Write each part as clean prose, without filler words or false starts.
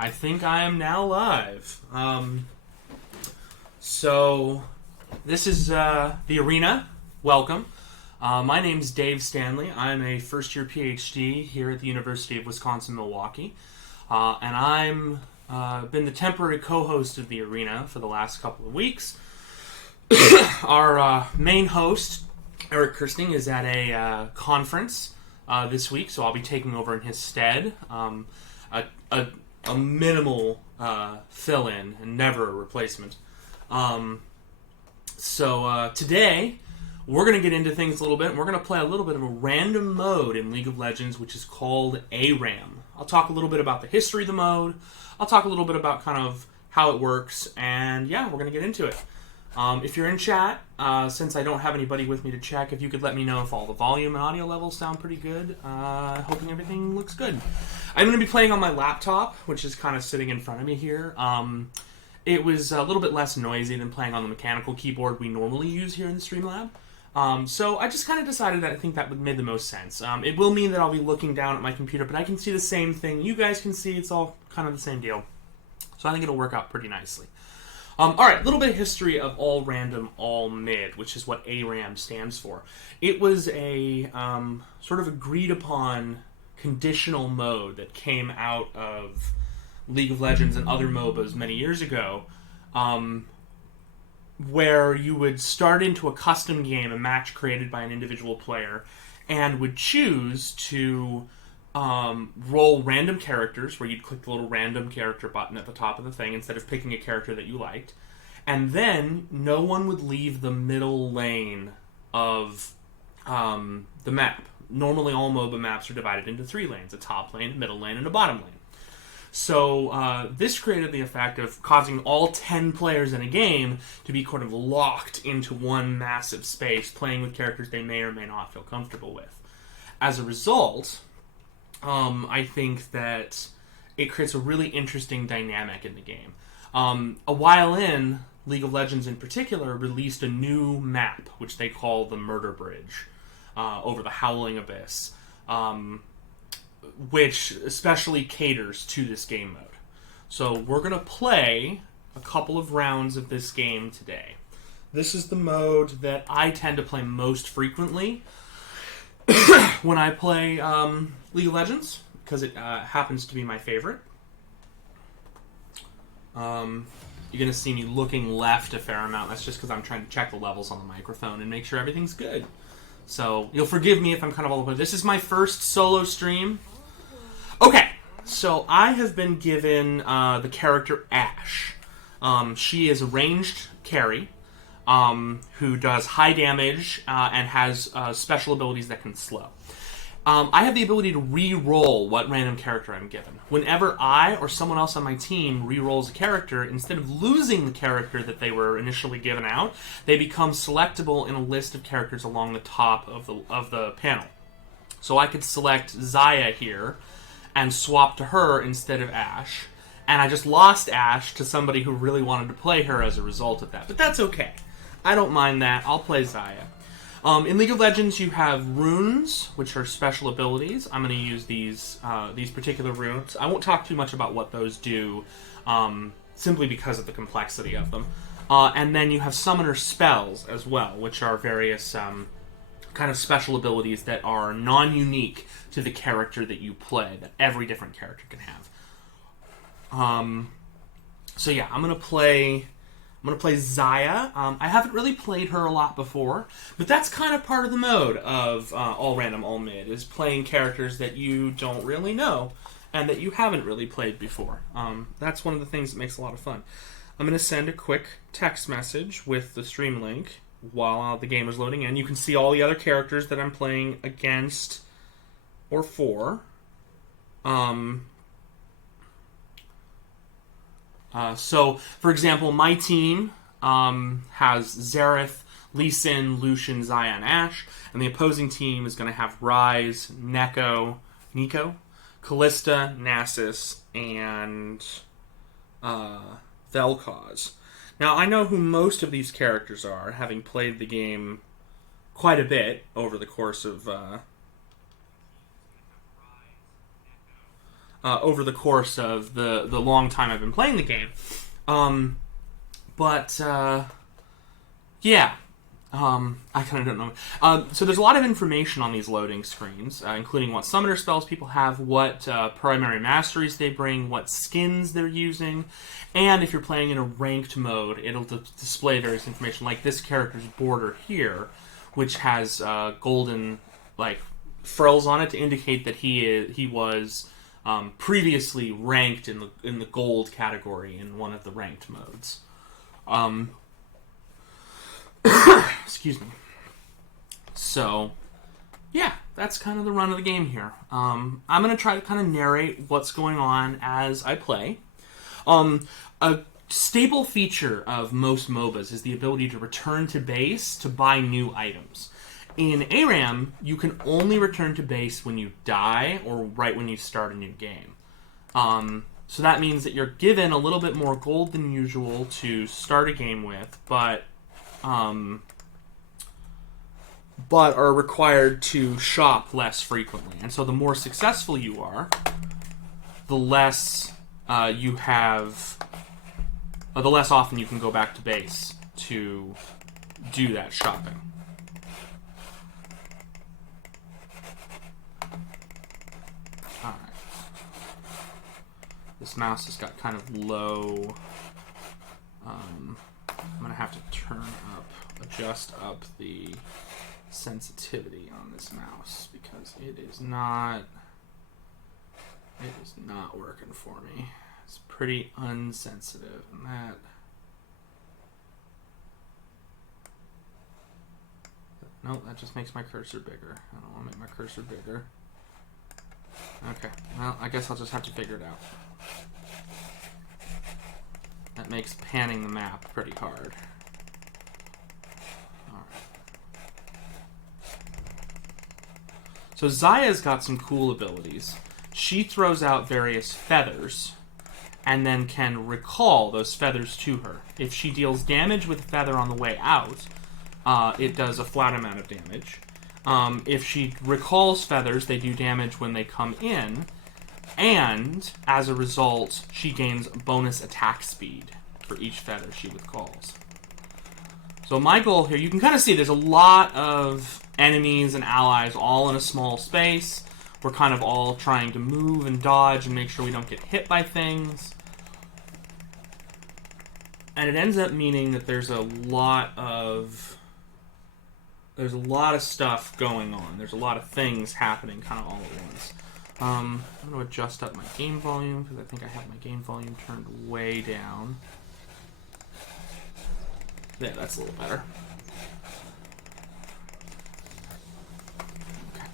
I think I am now live. So this is the arena. Welcome. My name's Dave Stanley. I'm a first-year PhD here at the University of Wisconsin-Milwaukee. And I'm been the temporary co-host of the arena for the last couple of weeks. Our main host, Eric Kirsting, is at a conference this week, so I'll be taking over in his stead. A minimal fill-in and never a replacement. So today, we're going to get into things a little bit, and we're going to play a little bit of a random mode in League of Legends, which is called ARAM. I'll talk a little bit about the history of the mode. I'll talk a little bit about kind of how it works, and yeah, we're going to get into it. If you're in chat, since I don't have anybody with me to check, if you could let me know if all the volume and audio levels sound pretty good, hoping everything looks good. I'm going to be playing on my laptop, which is kind of sitting in front of me here. It was a little bit less noisy than playing on the mechanical keyboard we normally use here in the Streamlab. So I just kind of decided that I think that made the most sense. It will mean that I'll be looking down at my computer, but I can see the same thing you guys can see. It's all kind of the same deal. So I think it'll work out pretty nicely. Alright, a little bit of history of all random, all mid, which is what ARAM stands for. It was a sort of agreed upon conditional mode that came out of League of Legends and other MOBAs many years ago, where you would start into a custom game, a match created by an individual player, and would choose to roll random characters, where you'd click the little random character button at the top of the thing instead of picking a character that you liked. And then no one would leave the middle lane of the map. Normally all MOBA maps are divided into 3 lanes, a top lane, a middle lane, and a bottom lane. So this created the effect of causing all 10 players in a game to be kind of locked into one massive space, playing with characters they may or may not feel comfortable with. As a result, I think that it creates a really interesting dynamic in the game. A while in, League of Legends in particular released a new map, which they call the Murder Bridge, over the Howling Abyss, which especially caters to this game mode. So we're going to play a couple of rounds of this game today. This is the mode that I tend to play most frequently when I play League of Legends, because it happens to be my favorite. You're going to see me looking left a fair amount. That's just because I'm trying to check the levels on the microphone and make sure everything's good. So you'll forgive me if I'm kind of all over. This is my first solo stream. Okay, so I have been given the character Ashe. She is a ranged carry who does high damage and has special abilities that can slow. I have the ability to re-roll what random character I'm given. Whenever I or someone else on my team re-rolls a character, instead of losing the character that they were initially given out, they become selectable in a list of characters along the top of the panel. So I could select Xayah here and swap to her instead of Ashe. And I just lost Ashe to somebody who really wanted to play her as a result of that. But that's okay. I don't mind that. I'll play Xayah. In League of Legends, you have runes, which are special abilities. I'm going to use these particular runes. I won't talk too much about what those do, simply because of the complexity of them. And then you have summoner spells as well, which are various kind of special abilities that are non-unique to the character that you play, that every different character can have. So yeah, I'm going to play Xayah. I haven't really played her a lot before, but that's kind of part of the mode of all random, all mid, is playing characters that you don't really know and that you haven't really played before. That's one of the things that makes a lot of fun. I'm going to send a quick text message with the stream link while the game is loading in. You can see all the other characters that I'm playing against or for. So, for example, my team has Xerath, Lee Sin, Lucian, Xayah, and Ashe, and the opposing team is going to have Ryze, Nico, Callista, Nasus, and Vel'Koz. Now, I know who most of these characters are, having played the game quite a bit over the course of over the course of the long time I've been playing the game. Yeah. I kind of don't know. So there's a lot of information on these loading screens, including what summoner spells people have, what primary masteries they bring, what skins they're using, and if you're playing in a ranked mode, it'll display various information, like this character's border here, which has golden frills on it to indicate that he was previously ranked in the gold category in one of the ranked modes. Excuse me. So, yeah, that's kind of the run of the game here. I'm going to try to kind of narrate what's going on as I play. A staple feature of most MOBAs is the ability to return to base to buy new items. In ARAM, you can only return to base when you die or right when you start a new game. So that means that you're given a little bit more gold than usual to start a game with, but are required to shop less frequently. And so the more successful you are, the less you have, the less often you can go back to base to do that shopping. Alright. This mouse has got kind of low. I'm going to have to adjust up the sensitivity on this mouse because it is not working for me. It's pretty unsensitive, and that just makes my cursor bigger. I don't want to make my cursor bigger. Okay, well, I guess I'll just have to figure it out. That makes panning the map pretty hard. So Zaya's got some cool abilities. She throws out various feathers and then can recall those feathers to her. If she deals damage with a feather on the way out, it does a flat amount of damage. If she recalls feathers, they do damage when they come in, and as a result, she gains bonus attack speed for each feather she recalls. So my goal here, you can kind of see there's a lot of enemies and allies all in a small space. We're kind of all trying to move and dodge and make sure we don't get hit by things. And it ends up meaning that there's a lot of stuff going on. There's a lot of things happening kind of all at once. I'm going to adjust up my game volume because I think I have my game volume turned way down. Yeah, that's a little better. Okay.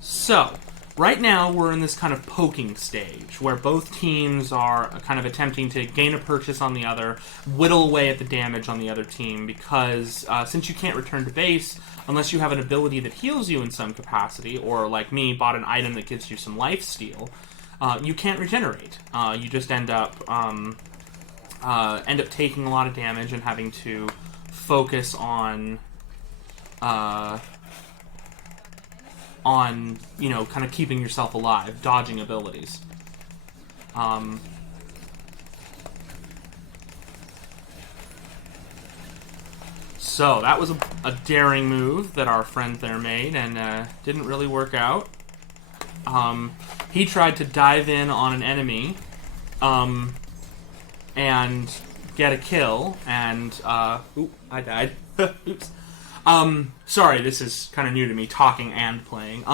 So, right now we're in this kind of poking stage where both teams are kind of attempting to gain a purchase on the other, whittle away at the damage on the other team, because since you can't return to base unless you have an ability that heals you in some capacity, or like me, bought an item that gives you some life steal, you can't regenerate. You just end up taking a lot of damage and having to focus on kind of keeping yourself alive, dodging abilities. So that was a daring move that our friend there made, and didn't really work out. He tried to dive in on an enemy, and get a kill, and I died. Oops. Sorry, this is kind of new to me, talking and playing.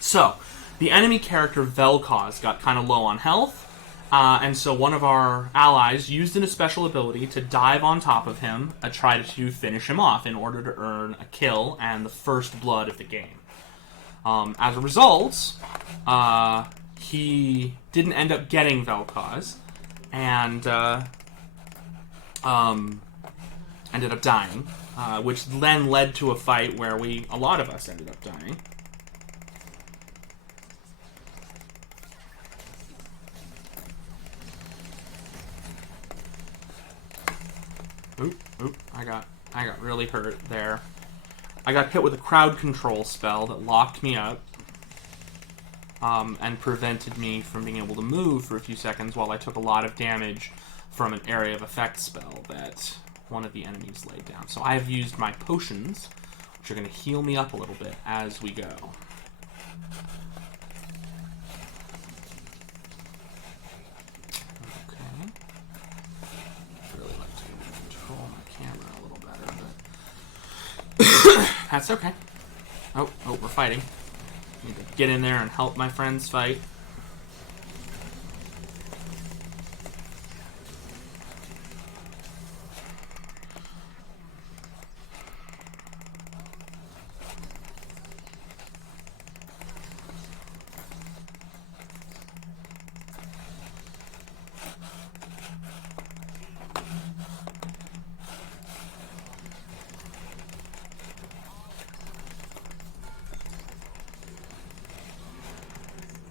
So, the enemy character Vel'Koz got kind of low on health, and so one of our allies used a special ability to dive on top of him and try to finish him off in order to earn a kill and the first blood of the game. As a result, he didn't end up getting Vel'Koz, and ended up dying, which then led to a fight where a lot of us ended up dying. Oop, I got really hurt there. I got hit with a crowd control spell that locked me up. and prevented me from being able to move for a few seconds while I took a lot of damage from an area of effect spell that one of the enemies laid down. So I have used my potions, which are going to heal me up a little bit as we go. Okay. Really like to control my camera a little better, but that's okay. Oh, we're fighting. Need to get in there and help my friends fight.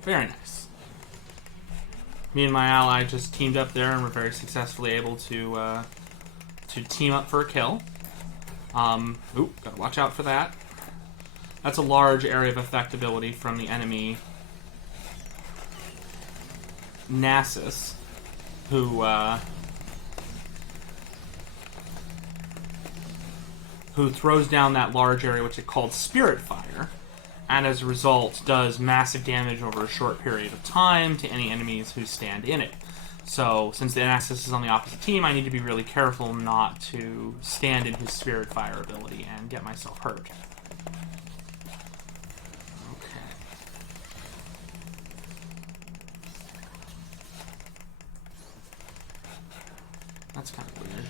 Very nice. Me and my ally just teamed up there and were very successfully able to team up for a kill. Gotta watch out for that. That's a large area of effect ability from the enemy Nasus, who throws down that large area which is called Spirit Fire, and as a result does massive damage over a short period of time to any enemies who stand in it. So, since the Nasus is on the opposite team, I need to be really careful not to stand in his Spirit Fire ability and get myself hurt. Okay. That's kind of weird.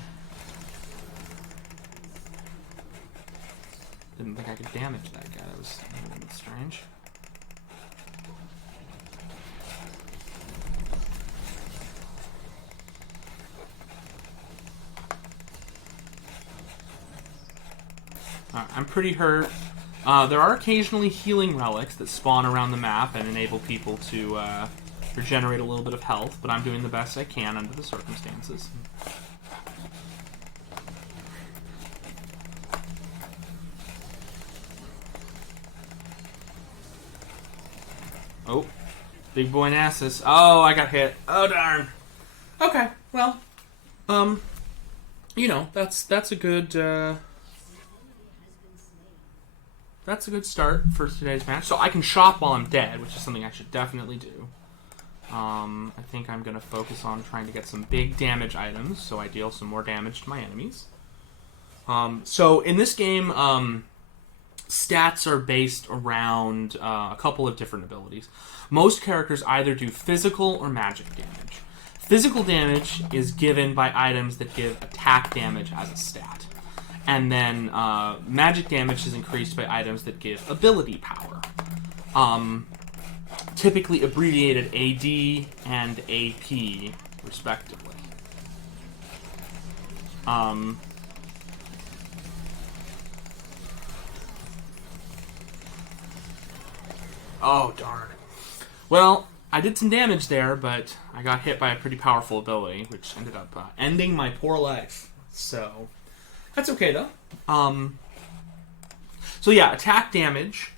Didn't think I could damage that guy. That was a little bit strange. I'm pretty hurt. There are occasionally healing relics that spawn around the map and enable people to regenerate a little bit of health, but I'm doing the best I can under the circumstances. Oh, big boy Nasus. Oh, I got hit. Oh, darn. Okay, well, you know, that's a good start for today's match. So I can shop while I'm dead, which is something I should definitely do. I think I'm gonna focus on trying to get some big damage items, so I deal some more damage to my enemies. So in this game, stats are based around a couple of different abilities. Most characters either do physical or magic damage. Physical damage is given by items that give attack damage as a stat. And then magic damage is increased by items that give ability power. Typically abbreviated AD and AP, respectively. Oh, darn. Well, I did some damage there, but I got hit by a pretty powerful ability, which ended up ending my poor life. So, that's okay, though. So yeah, attack damage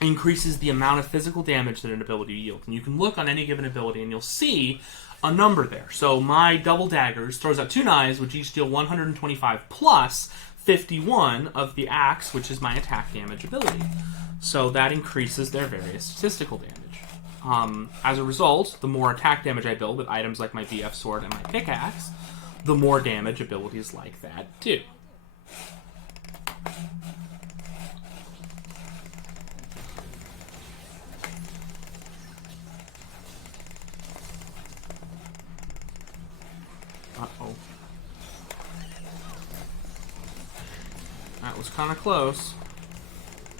increases the amount of physical damage that an ability yields. And you can look on any given ability, and you'll see a number there. So my double daggers throws out 2 knives, which each deal 125 plus 51 of the axe, which is my attack damage ability. So that increases their various statistical damage. As a result, the more attack damage I build with items like my BF sword and my pickaxe, the more damage abilities like that do. Uh-oh. That was kind of close.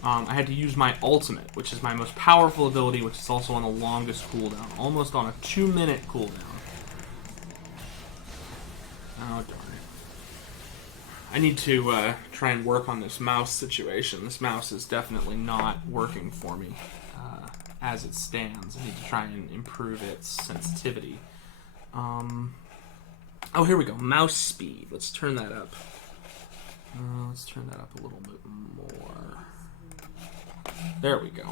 I had to use my ultimate, which is my most powerful ability, which is also on the longest cooldown. Almost on a 2-minute cooldown. Oh, darn it. I need to try and work on this mouse situation. This mouse is definitely not working for me as it stands. I need to try and improve its sensitivity. Oh, here we go. Mouse speed. Let's turn that up. Let's turn that up a little bit more. There we go.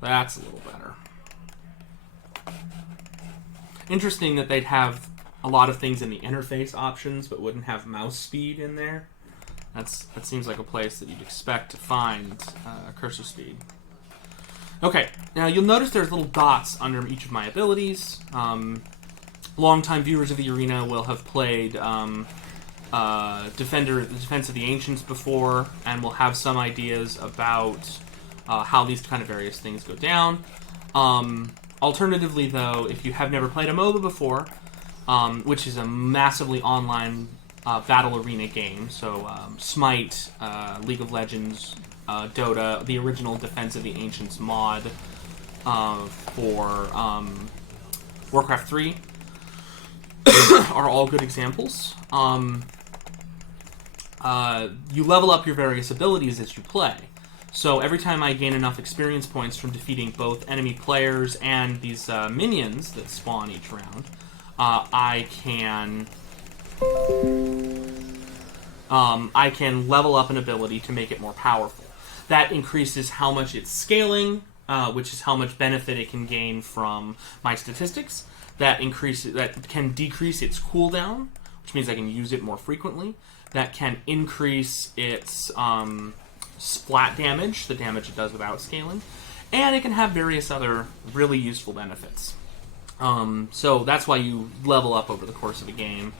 That's a little better. Interesting that they'd have a lot of things in the interface options, but wouldn't have mouse speed in there. That seems like a place that you'd expect to find cursor speed. Okay, now you'll notice there's little dots under each of my abilities. Longtime viewers of the arena will have played Defense of the Ancients before, and will have some ideas about how these kind of various things go down. Alternatively, though, if you have never played a MOBA before, which is a massively online battle arena game, so Smite, League of Legends, Dota, the original Defense of the Ancients mod for Warcraft 3 are all good examples. You level up your various abilities as you play. So every time I gain enough experience points from defeating both enemy players and these minions that spawn each round, I can level up an ability to make it more powerful. That increases how much it's scaling, which is how much benefit it can gain from my statistics. That can decrease its cooldown, which means I can use it more frequently. That can increase its splat damage, the damage it does without scaling, and it can have various other really useful benefits. So that's why you level up over the course of a game,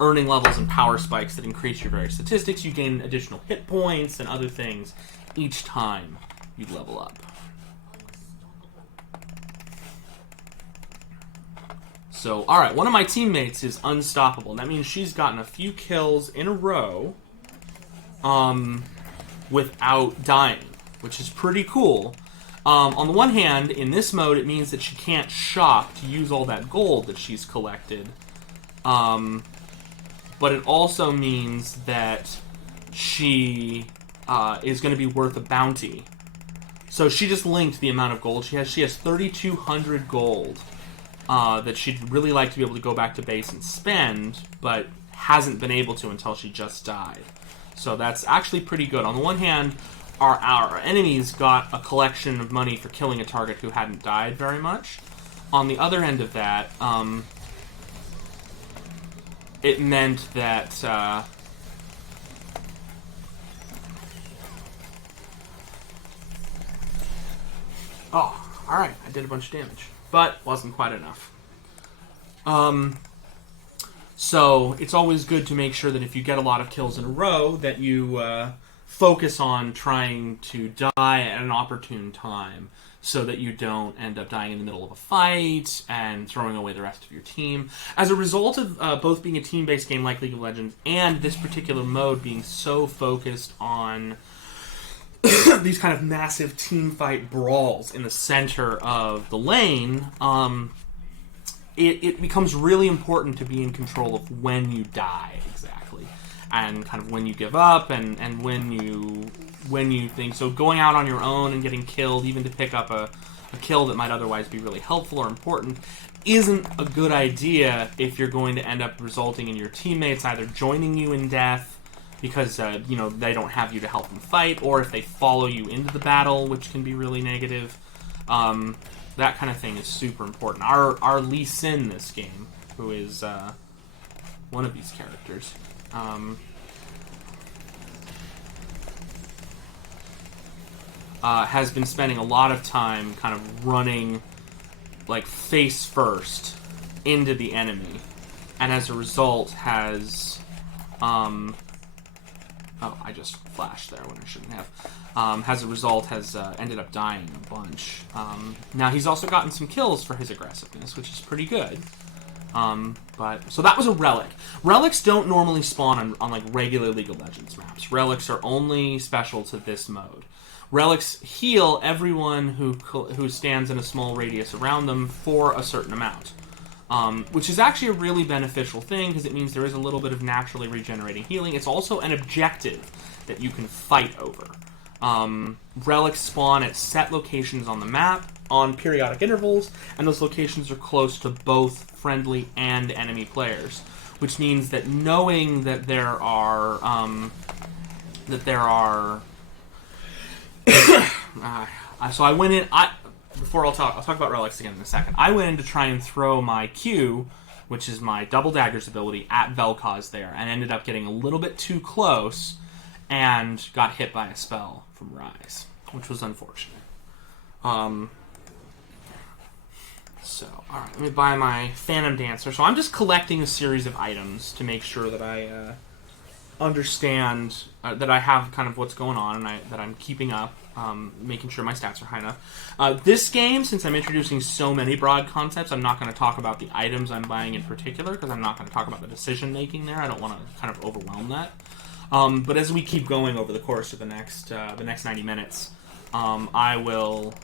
earning levels and power spikes that increase your various statistics. You gain additional hit points and other things each time you level up. So, alright, one of my teammates is unstoppable. That means she's gotten a few kills in a row without dying, which is pretty cool. On the one hand, in this mode, it means that she can't shop to use all that gold that she's collected. But it also means that she is going to be worth a bounty. So she just linked the amount of gold she has. She has 3,200 gold that she'd really like to be able to go back to base and spend, but hasn't been able to until she just died. So that's actually pretty good. On the one hand, our enemies got a collection of money for killing a target who hadn't died very much. On the other end of that, it meant that oh, alright, I did a bunch of damage, but wasn't quite enough. So it's always good to make sure that if you get a lot of kills in a row, that you focus on trying to die at an opportune time, so that you don't end up dying in the middle of a fight and throwing away the rest of your team. As a result of both being a team-based game like League of Legends and this particular mode being so focused on these kind of massive team fight brawls in the center of the lane, it becomes really important to be in control of when you die exactly, and kind of when you give up and when you think. So going out on your own and getting killed, even to pick up a kill that might otherwise be really helpful or important, isn't a good idea if you're going to end up resulting in your teammates either joining you in death because they don't have you to help them fight, or if they follow you into the battle, which can be really negative. That kind of thing is super important. Our Lee Sin this game, who is one of these characters, has been spending a lot of time kind of running like face first into the enemy, and as a result has oh, I just flashed there when I shouldn't have. As a result has ended up dying a bunch. Now he's also gotten some kills for his aggressiveness, which is pretty good. So that was a relic. Relics don't normally spawn on like regular League of Legends maps. Relics are only special to this mode. Relics heal everyone who stands in a small radius around them for a certain amount, which is actually a really beneficial thing because it means there is a little bit of naturally regenerating healing. It's also an objective that you can fight over. Relics spawn at set locations on the map on periodic intervals, and those locations are close to both friendly and enemy players, which means that knowing that there are so I went in. before I'll talk about relics again in a second. I went in to try and throw my Q, which is my double daggers ability, at Vel'Koz there, and ended up getting a little bit too close, and got hit by a spell from Rise, which was unfortunate. So, alright, let me buy my Phantom Dancer. So I'm just collecting a series of items to make sure that I understand, that I have kind of what's going on, and that I'm keeping up, making sure my stats are high enough. This game, since I'm introducing so many broad concepts, I'm not going to talk about the items I'm buying in particular, because I'm not going to talk about the decision-making there. I don't want to kind of overwhelm that. But as we keep going over the course of the next 90 minutes, I will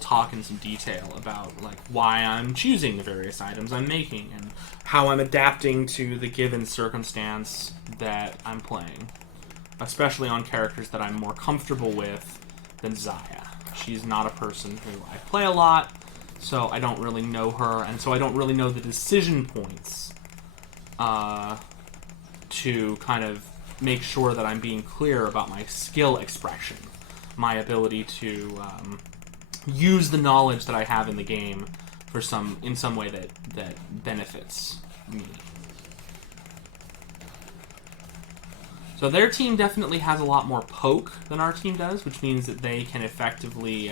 talk in some detail about like why I'm choosing the various items I'm making and how I'm adapting to the given circumstance that I'm playing, especially on characters that I'm more comfortable with than Xayah. She's not a person who I play a lot, so I don't really know her, and so I don't really know the decision points to kind of make sure that I'm being clear about my skill expression, my ability to use the knowledge that I have in the game for in some way that benefits me. So their team definitely has a lot more poke than our team does, which means that they can effectively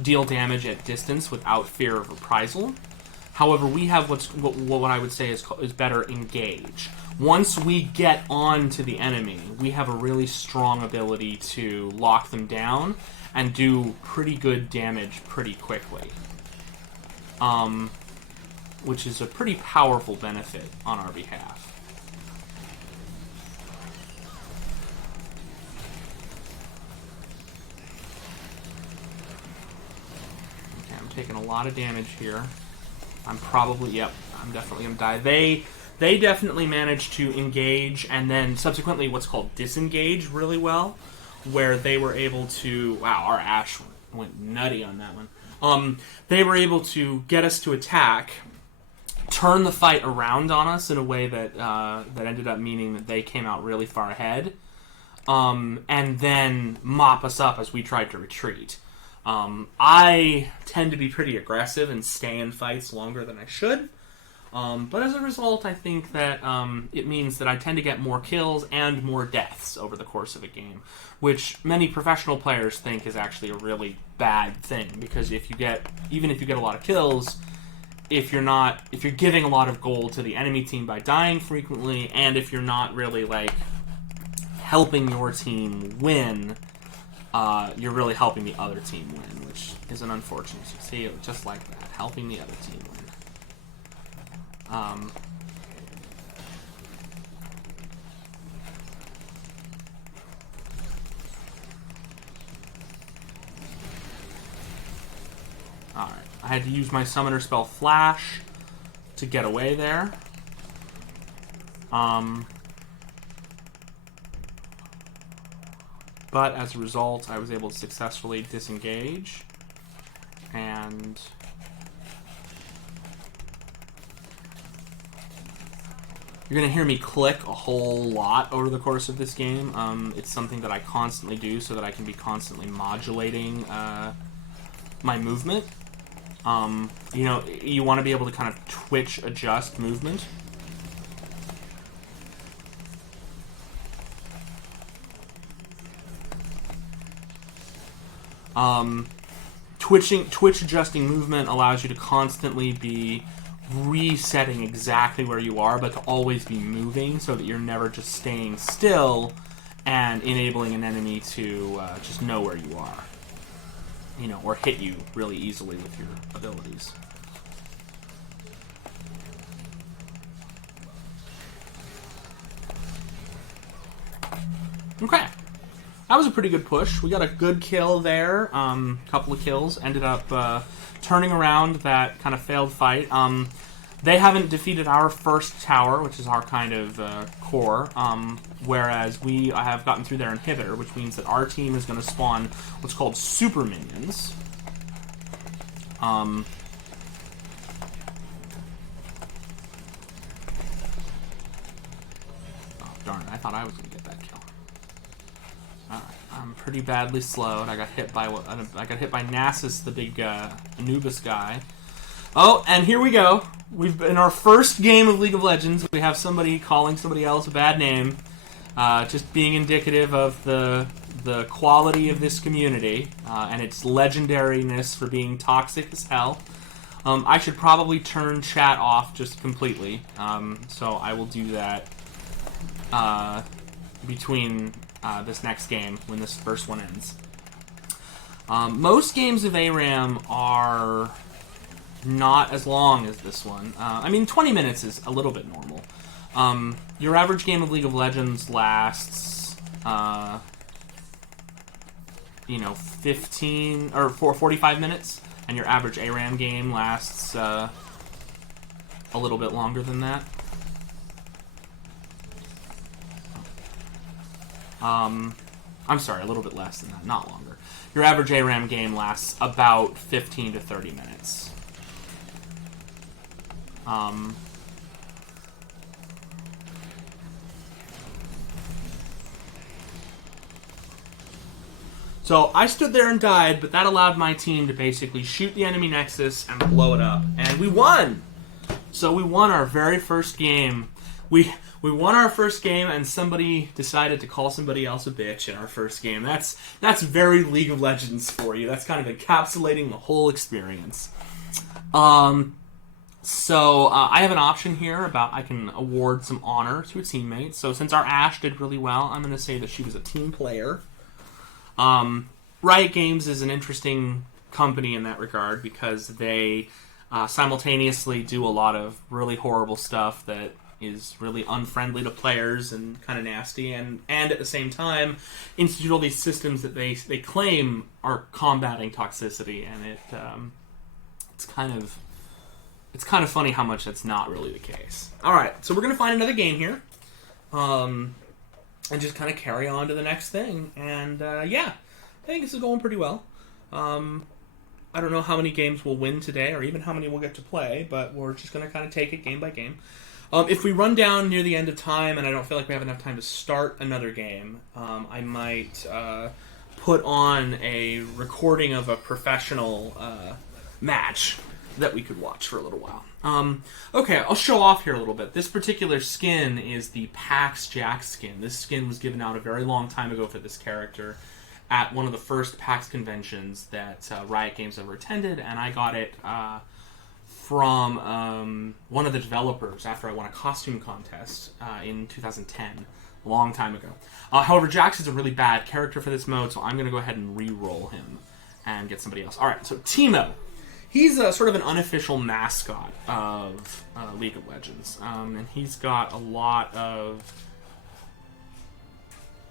deal damage at distance without fear of reprisal. However, we have what I would say is better engage. Once we get on to the enemy, we have a really strong ability to lock them down and do pretty good damage pretty quickly. Which is a pretty powerful benefit on our behalf. Okay, I'm taking a lot of damage here. I'm definitely gonna die. They definitely managed to engage and then subsequently what's called disengage really well, where they were able to... Wow, our Ashe went nutty on that one. They were able to get us to attack, turn the fight around on us in a way that that ended up meaning that they came out really far ahead, and then mop us up as we tried to retreat. I tend to be pretty aggressive and stay in fights longer than I should. But as a result, I think that it means that I tend to get more kills and more deaths over the course of a game, which many professional players think is actually a really bad thing, because even if you get a lot of kills, if you're giving a lot of gold to the enemy team by dying frequently, and if you're not really like helping your team win, you're really helping the other team win, which is an unfortunate. See, just like that, helping the other team win. Alright, I had to use my summoner spell Flash to get away there. But as a result, I was able to successfully disengage, and you're going to hear me click a whole lot over the course of this game. It's something that I constantly do so that I can be constantly modulating my movement. You know, you want to be able to kind of twitch adjust movement. Twitch adjusting movement allows you to constantly be resetting exactly where you are, but to always be moving so that you're never just staying still and enabling an enemy to just know where you are, you know, or hit you really easily with your abilities. Okay. That was a pretty good push. We got a good kill there. Couple of kills. Ended up turning around that kind of failed fight. They haven't defeated our first tower, which is our kind of core, whereas we have gotten through their inhibitor, which means that our team is going to spawn what's called super minions. Oh, darn it. I thought I was going to get that kill. I'm pretty badly slowed. I got hit by Nasus, the big Anubis guy. Oh, and here we go. We've in our first game of League of Legends. We have somebody calling somebody else a bad name, just being indicative of the quality of this community and its legendariness for being toxic as hell. I should probably turn chat off just completely, so I will do that between this next game when this first one ends. Most games of ARAM are not as long as this one. I mean, 20 minutes is a little bit normal. Your average game of League of Legends lasts, 15 or 45 minutes, and your average ARAM game lasts a little bit longer than that. I'm sorry, a little bit less than that, not longer. Your average ARAM game lasts about 15 to 30 minutes. So I stood there and died, but that allowed my team to basically shoot the enemy Nexus and blow it up. And we won! So we won our very first game. We won our first game, and somebody decided to call somebody else a bitch in our first game. That's very League of Legends for you. That's kind of encapsulating the whole experience. So I have an option here about I can award some honor to a teammate. So since our Ashe did really well, I'm going to say that she was a team player. Riot Games is an interesting company in that regard because they simultaneously do a lot of really horrible stuff that is really unfriendly to players and kind of nasty, and at the same time institute all these systems that they claim are combating toxicity, and it's kind of funny how much that's not really the case. All right, so we're gonna find another game here, and just kind of carry on to the next thing. And yeah, I think this is going pretty well. I don't know how many games we'll win today, or even how many we'll get to play, but we're just gonna kind of take it game by game. If we run down near the end of time and I don't feel like we have enough time to start another game, I might put on a recording of a professional match that we could watch for a little while. Okay, I'll show off here a little bit. This particular skin is the PAX Jack skin. This skin was given out a very long time ago for this character at one of the first PAX conventions that Riot Games ever attended, and I got it from one of the developers after I won a costume contest in 2010, a long time ago. However, Jax is a really bad character for this mode, so I'm going to go ahead and re-roll him and get somebody else. Alright, so Teemo. He's sort of an unofficial mascot of League of Legends, and he's got a lot of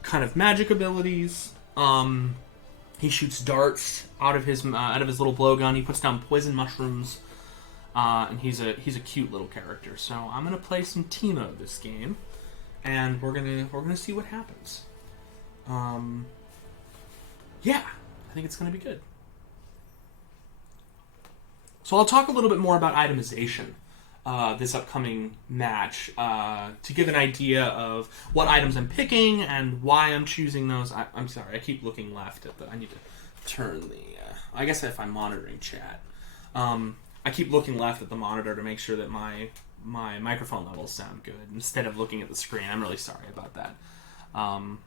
kind of magic abilities. He shoots darts out of his little blowgun. He puts down poison mushrooms. And he's a cute little character. So I'm gonna play some Teemo this game, and we're gonna see what happens. Yeah, I think it's gonna be good. So I'll talk a little bit more about itemization this upcoming match to give an idea of what items I'm picking and why I'm choosing those. I'm sorry, I keep looking left at I need to turn the. I guess if I'm monitoring chat. I keep looking left at the monitor to make sure that my microphone levels sound good instead of looking at the screen. I'm really sorry about that. I'm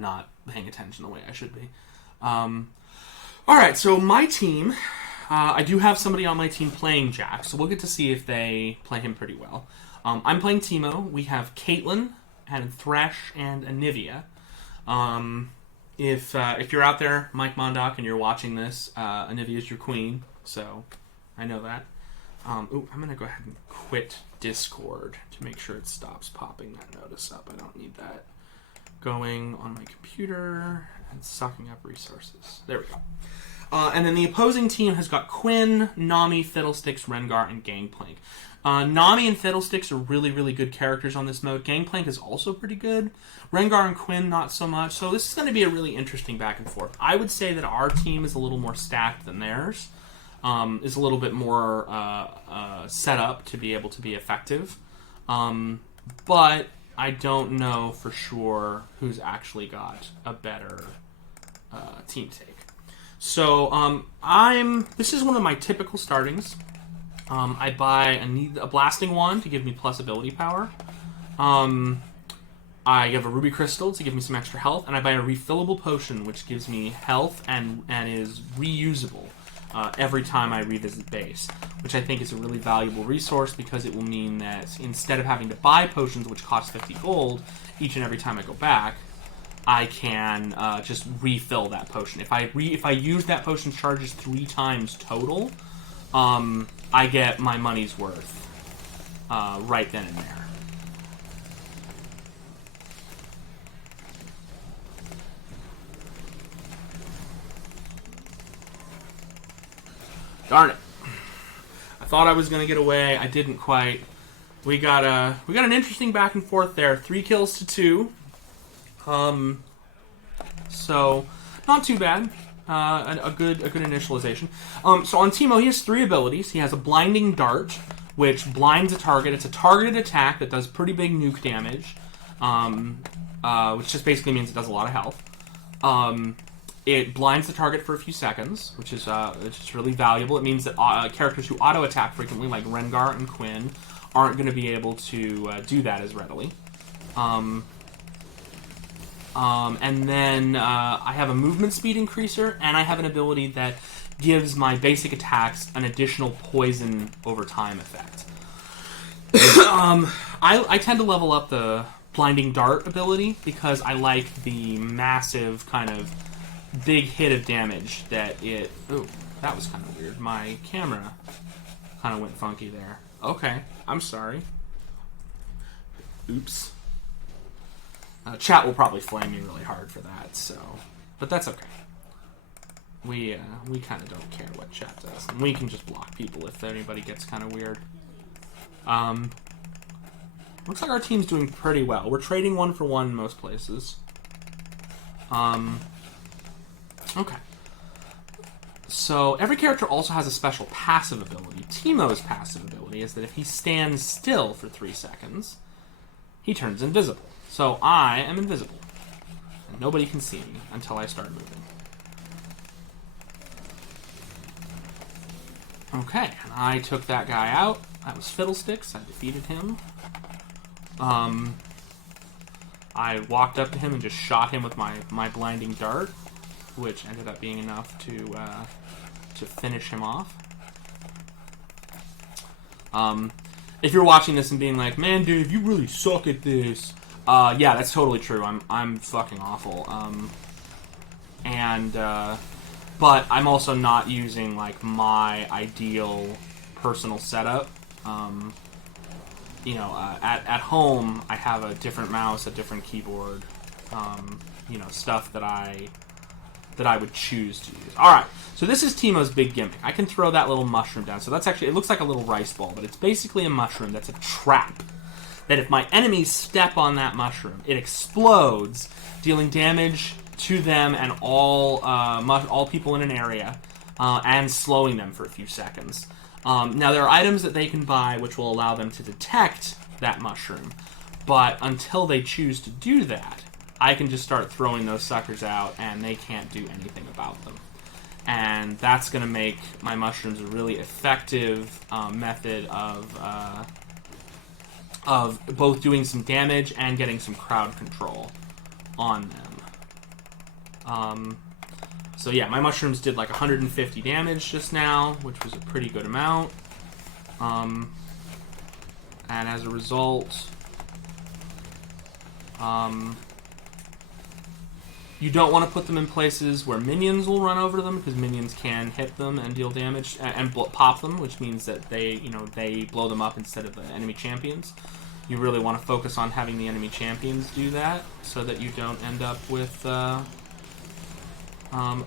not paying attention the way I should be. Alright, so my team, I do have somebody on my team playing Jack, so we'll get to see if they play him pretty well. I'm playing Teemo. We have Caitlyn, and Thresh, and Anivia. If you're out there, Mike Mondock, and you're watching this, Anivia's your queen, so I know that. I'm going to go ahead and quit Discord to make sure it stops popping that notice up. I don't need that going on my computer and sucking up resources. There we go. And then the opposing team has got Quinn, Nami, Fiddlesticks, Rengar, and Gangplank. Nami and Fiddlesticks are really, really good characters on this mode. Gangplank is also pretty good. Rengar and Quinn, not so much. So this is going to be a really interesting back and forth. I would say that our team is a little more stacked than theirs. Is a little bit more set up to be able to be effective. But I don't know for sure who's actually got a better team take. So this is one of my typical startings. I buy a blasting wand to give me plus ability power. I have a ruby crystal to give me some extra health, and I buy a refillable potion which gives me health and is reusable every time I revisit base, which I think is a really valuable resource because it will mean that instead of having to buy potions which cost 50 gold each and every time I go back, I can just refill that potion. If I use that potion charges 3 times total, I get my money's worth right then and there. Darn it! I thought I was gonna get away. I didn't quite. We got an interesting back and forth there. 3 kills to 2. So not too bad. A good initialization. So on Teemo, he has 3 abilities. He has a blinding dart, which blinds a target. It's a targeted attack that does pretty big nuke damage, which just basically means it does a lot of health. It blinds the target for a few seconds, which is really valuable. It means that characters who auto-attack frequently, like Rengar and Quinn, aren't going to be able to do that as readily. And then I have a movement speed increaser, and I have an ability that gives my basic attacks an additional poison over time effect. I tend to level up the blinding dart ability because I like the massive kind of big hit of damage that it... Ooh, that was kind of weird. My camera kind of went funky there. Okay, I'm sorry. Oops. Chat will probably flame me really hard for that, so... But that's okay. We kind of don't care what chat does. And we can just block people if anybody gets kind of weird. Looks like our team's doing pretty well. We're trading 1-for-1 in most places. Okay. So, every character also has a special passive ability. Teemo's passive ability is that if he stands still for 3 seconds, he turns invisible. So, I am invisible. And nobody can see me until I start moving. Okay, and I took that guy out. That was Fiddlesticks. I defeated him. I walked up to him and just shot him with my blinding dart, which ended up being enough to finish him off. If you're watching this and being like, "Man, Dave, you really suck at this," yeah, that's totally true. I'm fucking awful. But I'm also not using like my ideal personal setup. At home I have a different mouse, a different keyboard, stuff that I would choose to use. Alright, so this is Teemo's big gimmick. I can throw that little mushroom down. So that's actually, it looks like a little rice ball, but it's basically a mushroom that's a trap. That if my enemies step on that mushroom, it explodes, dealing damage to them and all people in an area, and slowing them for a few seconds. Now, there are items that they can buy which will allow them to detect that mushroom, but until they choose to do that, I can just start throwing those suckers out, and they can't do anything about them. And that's going to make my mushrooms a really effective method of both doing some damage and getting some crowd control on them. So yeah, my mushrooms did like 150 damage just now, which was a pretty good amount. And as a result, you don't want to put them in places where minions will run over them, because minions can hit them and deal damage and pop them, which means that they blow them up instead of the enemy champions. You really want to focus on having the enemy champions do that, so that you don't end up with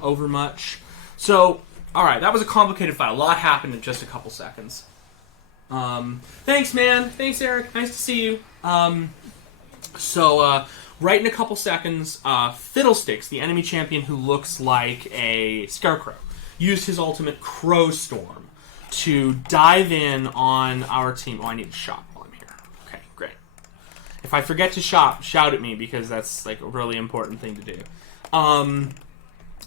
overmuch. So, alright, that was a complicated fight. A lot happened in just a couple seconds. Thanks, man. Thanks, Eric. Nice to see you. Right in a couple seconds, Fiddlesticks, the enemy champion who looks like a scarecrow, used his ultimate Crow Storm to dive in on our team. Oh, I need a shot while I'm here. Okay, great. If I forget to shout at me, because that's like a really important thing to do.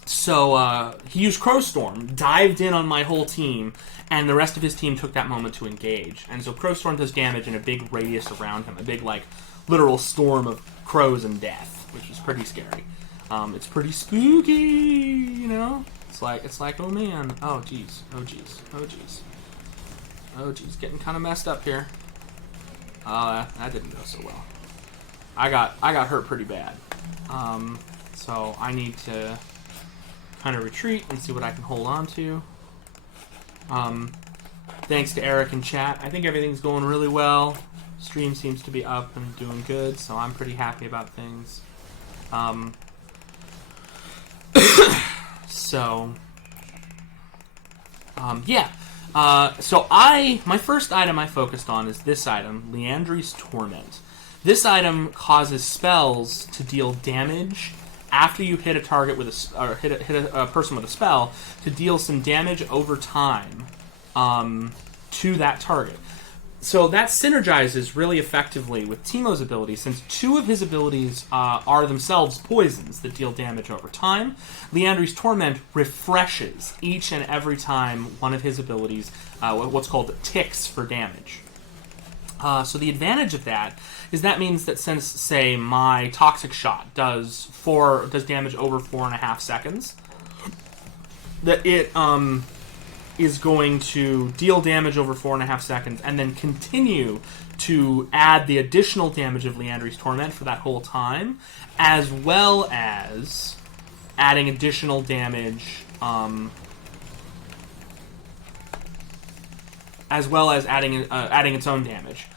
So he used Crowstorm, dived in on my whole team, and the rest of his team took that moment to engage. And so Crowstorm does damage in a big radius around him, a big, like, literal storm of crows and death, which is pretty scary. It's pretty spooky, you know? It's like, oh man, oh jeez, oh jeez, oh jeez. Oh jeez, getting kind of messed up here. That didn't go so well. I got hurt pretty bad. So I need to kind of retreat and see what I can hold on to. Thanks to Eric in chat. I think everything's going really well. Stream seems to be up and doing good, so I'm pretty happy about things. Yeah. So my first item I focused on is this item, Leandri's Torment. This item causes spells to deal damage after you hit a target with hit a person with a spell, to deal some damage over time to that target. So that synergizes really effectively with Teemo's ability, since two of his abilities are themselves poisons that deal damage over time. Leandri's Torment refreshes each and every time one of his abilities, what's called ticks for damage. So the advantage of that is that means that since, say, my Toxic Shot does damage over 4.5 seconds, that it is going to deal damage over 4.5 seconds and then continue to add the additional damage of Leandri's Torment for that whole time, as well as adding additional damage, as well as adding its own damage,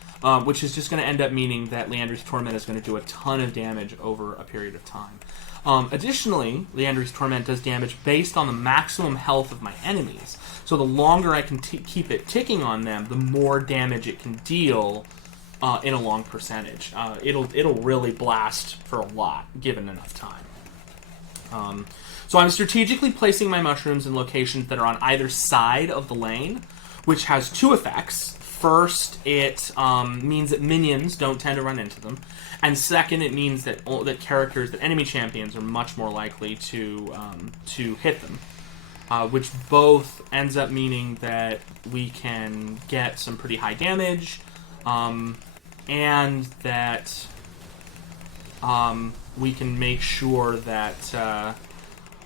which is just going to end up meaning that Leandri's Torment is going to do a ton of damage over a period of time. Additionally, Leandri's Torment does damage based on the maximum health of my enemies. So the longer I can keep it ticking on them, the more damage it can deal in a long percentage. It'll really blast for a lot, given enough time. So I'm strategically placing my mushrooms in locations that are on either side of the lane, which has two effects. First, it means that minions don't tend to run into them, and second, it means that enemy champions are much more likely to hit them, which both ends up meaning that we can get some pretty high damage, and that we can make sure that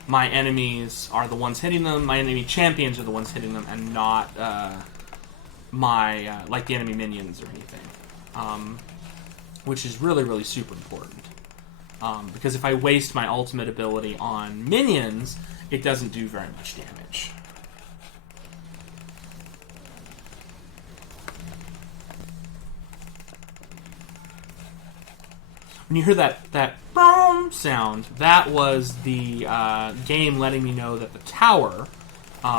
my enemies are the ones hitting them, my enemy champions are the ones hitting them, and not like the enemy minions or anything, which is really, really super important. Because if I waste my ultimate ability on minions, it doesn't do very much damage. When you hear that boom sound, that was the game letting me know that the tower,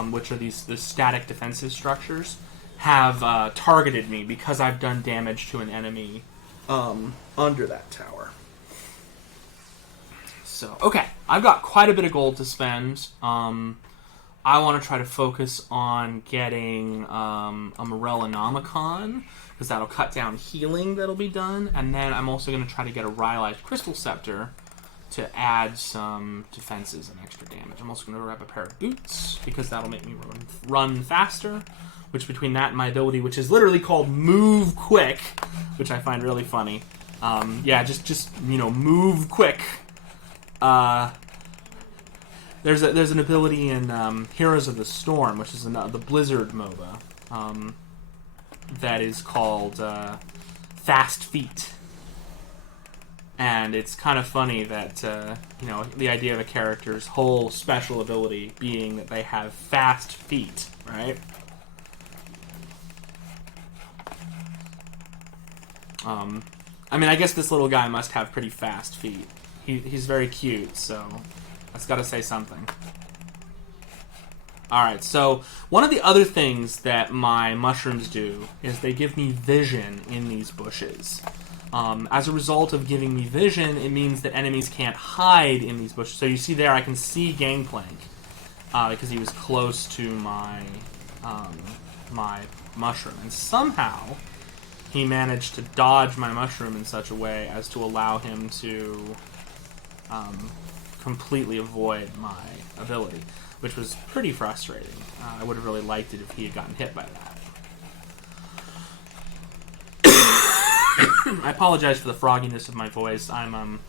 which are the static defensive structures, have targeted me because I've done damage to an enemy under that tower. So, okay, I've got quite a bit of gold to spend. I want to try to focus on getting a Morellonomicon, because that'll cut down healing that'll be done, and then I'm also going to try to get a Rhyolite Crystal Scepter to add some defenses and extra damage. I'm also going to grab a pair of boots, because that'll make me run faster, which between that and my ability, which is literally called Move Quick, which I find really funny. Yeah, just move quick. There's an ability in Heroes of the Storm, which is the Blizzard MOBA, that is called Fast Feet. And it's kind of funny that, the idea of a character's whole special ability being that they have fast feet, right? I guess this little guy must have pretty fast feet. He's very cute, so that's got to say something. Alright, so one of the other things that my mushrooms do is they give me vision in these bushes. As a result of giving me vision, it means that enemies can't hide in these bushes. So you see there, I can see Gangplank, because he was close to my mushroom. And somehow, he managed to dodge my mushroom in such a way as to allow him to completely avoid my ability, which was pretty frustrating. I would have really liked it if he had gotten hit by that. I apologize for the frogginess of my voice. I'm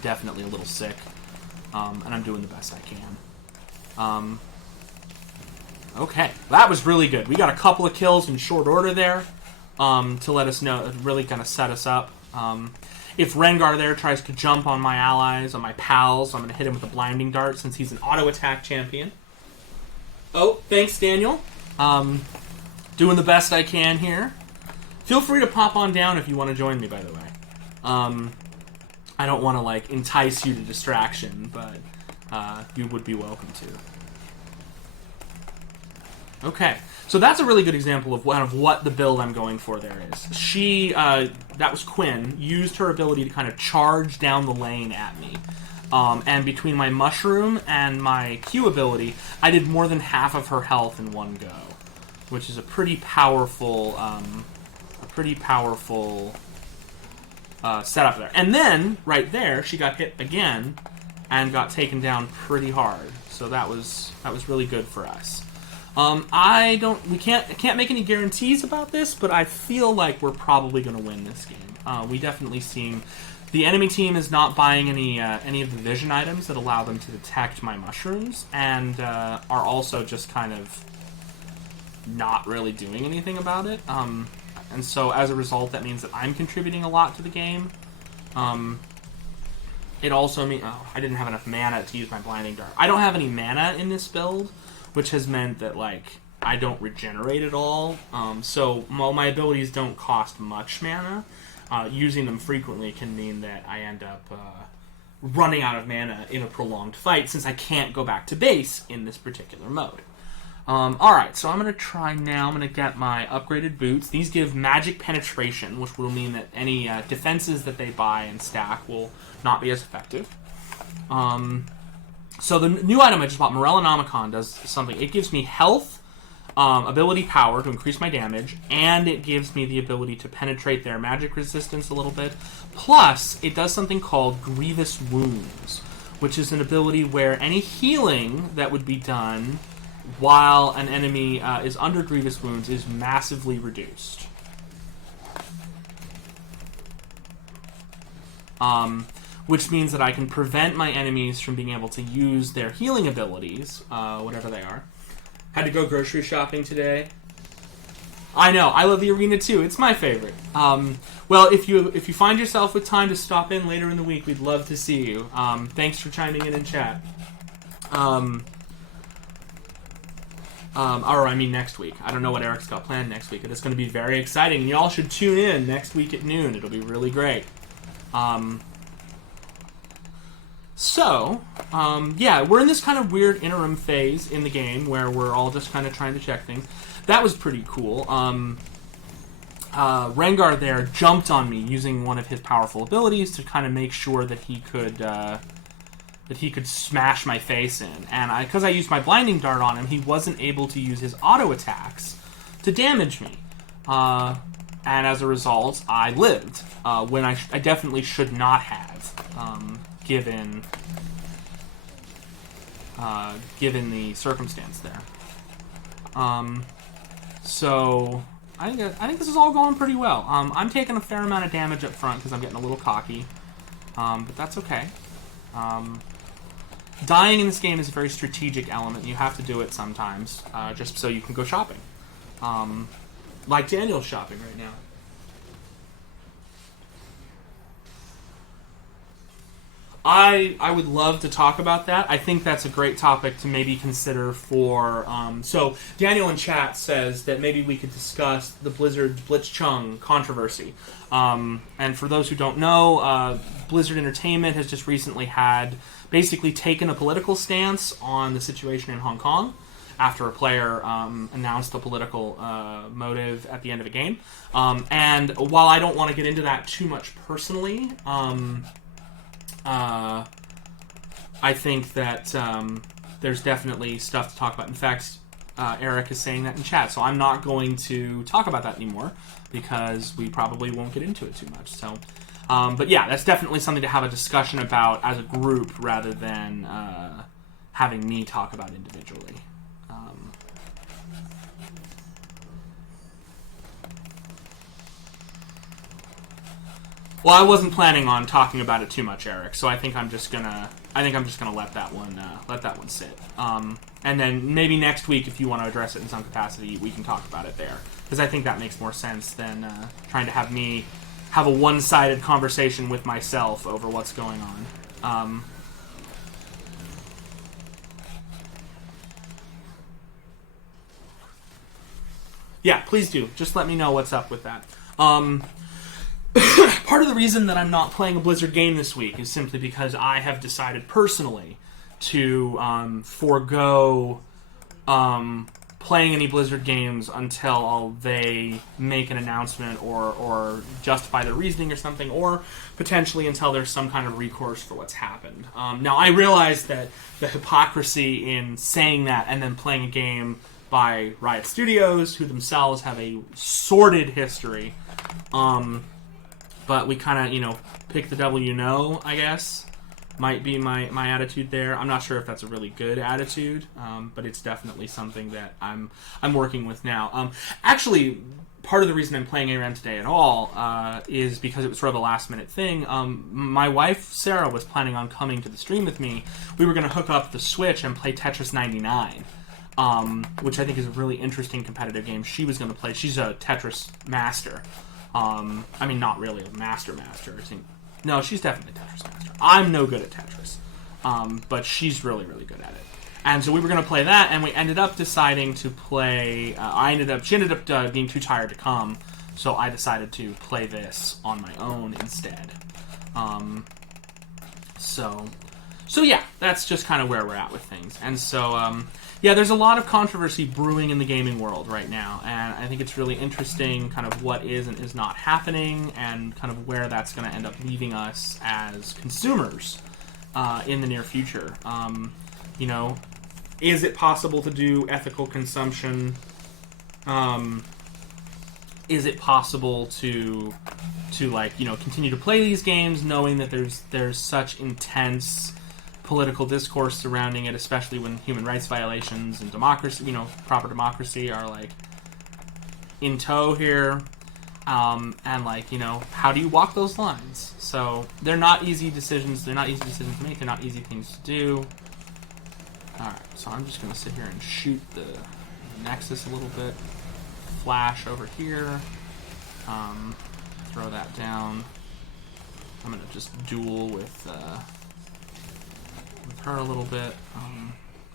definitely a little sick, and I'm doing the best I can. Okay, that was really good. We got a couple of kills in short order there to let us know, really kind of set us up. If Rengar there tries to jump on my allies, on my pals, I'm going to hit him with a blinding dart since he's an auto-attack champion. Oh, thanks, Daniel. Doing the best I can here. Feel free to pop on down if you want to join me, by the way. I don't want to, like, entice you to distraction, but you would be welcome to. Okay, so that's a really good example of what the build I'm going for there is. She, that was Quinn, used her ability to kind of charge down the lane at me. And between my mushroom and my Q ability, I did more than half of her health in one go, which is a pretty powerful setup there. And then, right there, she got hit again and got taken down pretty hard. So that was really good for us. I can't make any guarantees about this, but I feel like we're probably going to win this game. We definitely seem... The enemy team is not buying any of the vision items that allow them to detect my mushrooms, and are also just kind of not really doing anything about it. And so, as a result, that means that I'm contributing a lot to the game. It also means... Oh, I didn't have enough mana to use my blinding dart. I don't have any mana in this build, which has meant that, like, I don't regenerate at all. So, while my abilities don't cost much mana, using them frequently can mean that I end up running out of mana in a prolonged fight, since I can't go back to base in this particular mode. Alright, so I'm going to try now. I'm going to get my upgraded boots. These give magic penetration, which will mean that any defenses that they buy and stack will not be as effective. So the new item I just bought, Morellonomicon, does something. It gives me health, ability power to increase my damage, and it gives me the ability to penetrate their magic resistance a little bit. Plus, it does something called Grievous Wounds, which is an ability where any healing that would be done while an enemy is under Grievous Wounds is massively reduced. Which means that I can prevent my enemies from being able to use their healing abilities, whatever they are. Had to go grocery shopping today. I know, I love the arena too. It's my favorite. Well, if you find yourself with time to stop in later in the week, we'd love to see you. Thanks for chiming in chat. Or I mean next week. I don't know what Eric's got planned next week, but it's going to be very exciting. And y'all should tune in next week at noon. It'll be really great. Yeah, we're in this kind of weird interim phase in the game where we're all just kind of trying to check things. That was pretty cool. Rengar there jumped on me using one of his powerful abilities to kind of make sure that he could smash my face in. And because I used my blinding dart on him, he wasn't able to use his auto attacks to damage me. And as a result, I lived when I definitely should not have, given the circumstance there. So I think this is all going pretty well. I'm taking a fair amount of damage up front because I'm getting a little cocky, but that's okay. Dying in this game is a very strategic element. You have to do it sometimes, just so you can go shopping. Like Daniel's shopping right now. I would love to talk about that. I think that's a great topic to maybe consider for... so, Daniel in chat says that maybe we could discuss the Blizzard Blitzchung controversy. And for those who don't know, Blizzard Entertainment has just recently basically taken a political stance on the situation in Hong Kong after a player announced a political motive at the end of a game. And while I don't want to get into that too much personally... I think that there's definitely stuff to talk about. In fact, Eric is saying that in chat. So I'm not going to talk about that anymore because we probably won't get into it too much. So, but yeah, that's definitely something to have a discussion about as a group rather than having me talk about individually. Well, I wasn't planning on talking about it too much, Eric. So I think I'm just gonna let that one sit. And then maybe next week, if you want to address it in some capacity, we can talk about it there because I think that makes more sense than trying to have me have a one-sided conversation with myself over what's going on. Yeah, please do. Just let me know what's up with that. Part of the reason that I'm not playing a Blizzard game this week is simply because I have decided personally to forego playing any Blizzard games until they make an announcement or justify their reasoning or something, or potentially until there's some kind of recourse for what's happened. Now, I realize that the hypocrisy in saying that and then playing a game by Riot Studios, who themselves have a sordid history, but we kind of, pick the devil you know, I guess, might be my attitude there. I'm not sure if that's a really good attitude, but it's definitely something that I'm working with now. Actually, part of the reason I'm playing ARAM today at all is because it was sort of a last-minute thing. My wife, Sarah, was planning on coming to the stream with me. We were going to hook up the Switch and play Tetris 99, which I think is a really interesting competitive game she was going to play. She's a Tetris master. I mean, not really a master. I think, no, she's definitely a Tetris master. I'm no good at Tetris, but she's really, really good at it. And so we were going to play that, and we ended up deciding to play. She ended up being too tired to come, so I decided to play this on my own instead. So yeah, that's just kind of where we're at with things. And so yeah, there's a lot of controversy brewing in the gaming world right now, and I think it's really interesting kind of what is and is not happening and kind of where that's going to end up leaving us as consumers in the near future. Is it possible to do ethical consumption? Is it possible to continue to play these games knowing that there's such intense political discourse surrounding it, especially when human rights violations and democracy, proper democracy are in tow here, and how do you walk those lines? So they're not easy decisions. They're not easy decisions to make. They're not easy things to do. All right, so I'm just gonna sit here and shoot the Nexus a little bit. Flash over here. Throw that down. I'm gonna just duel with her a little bit.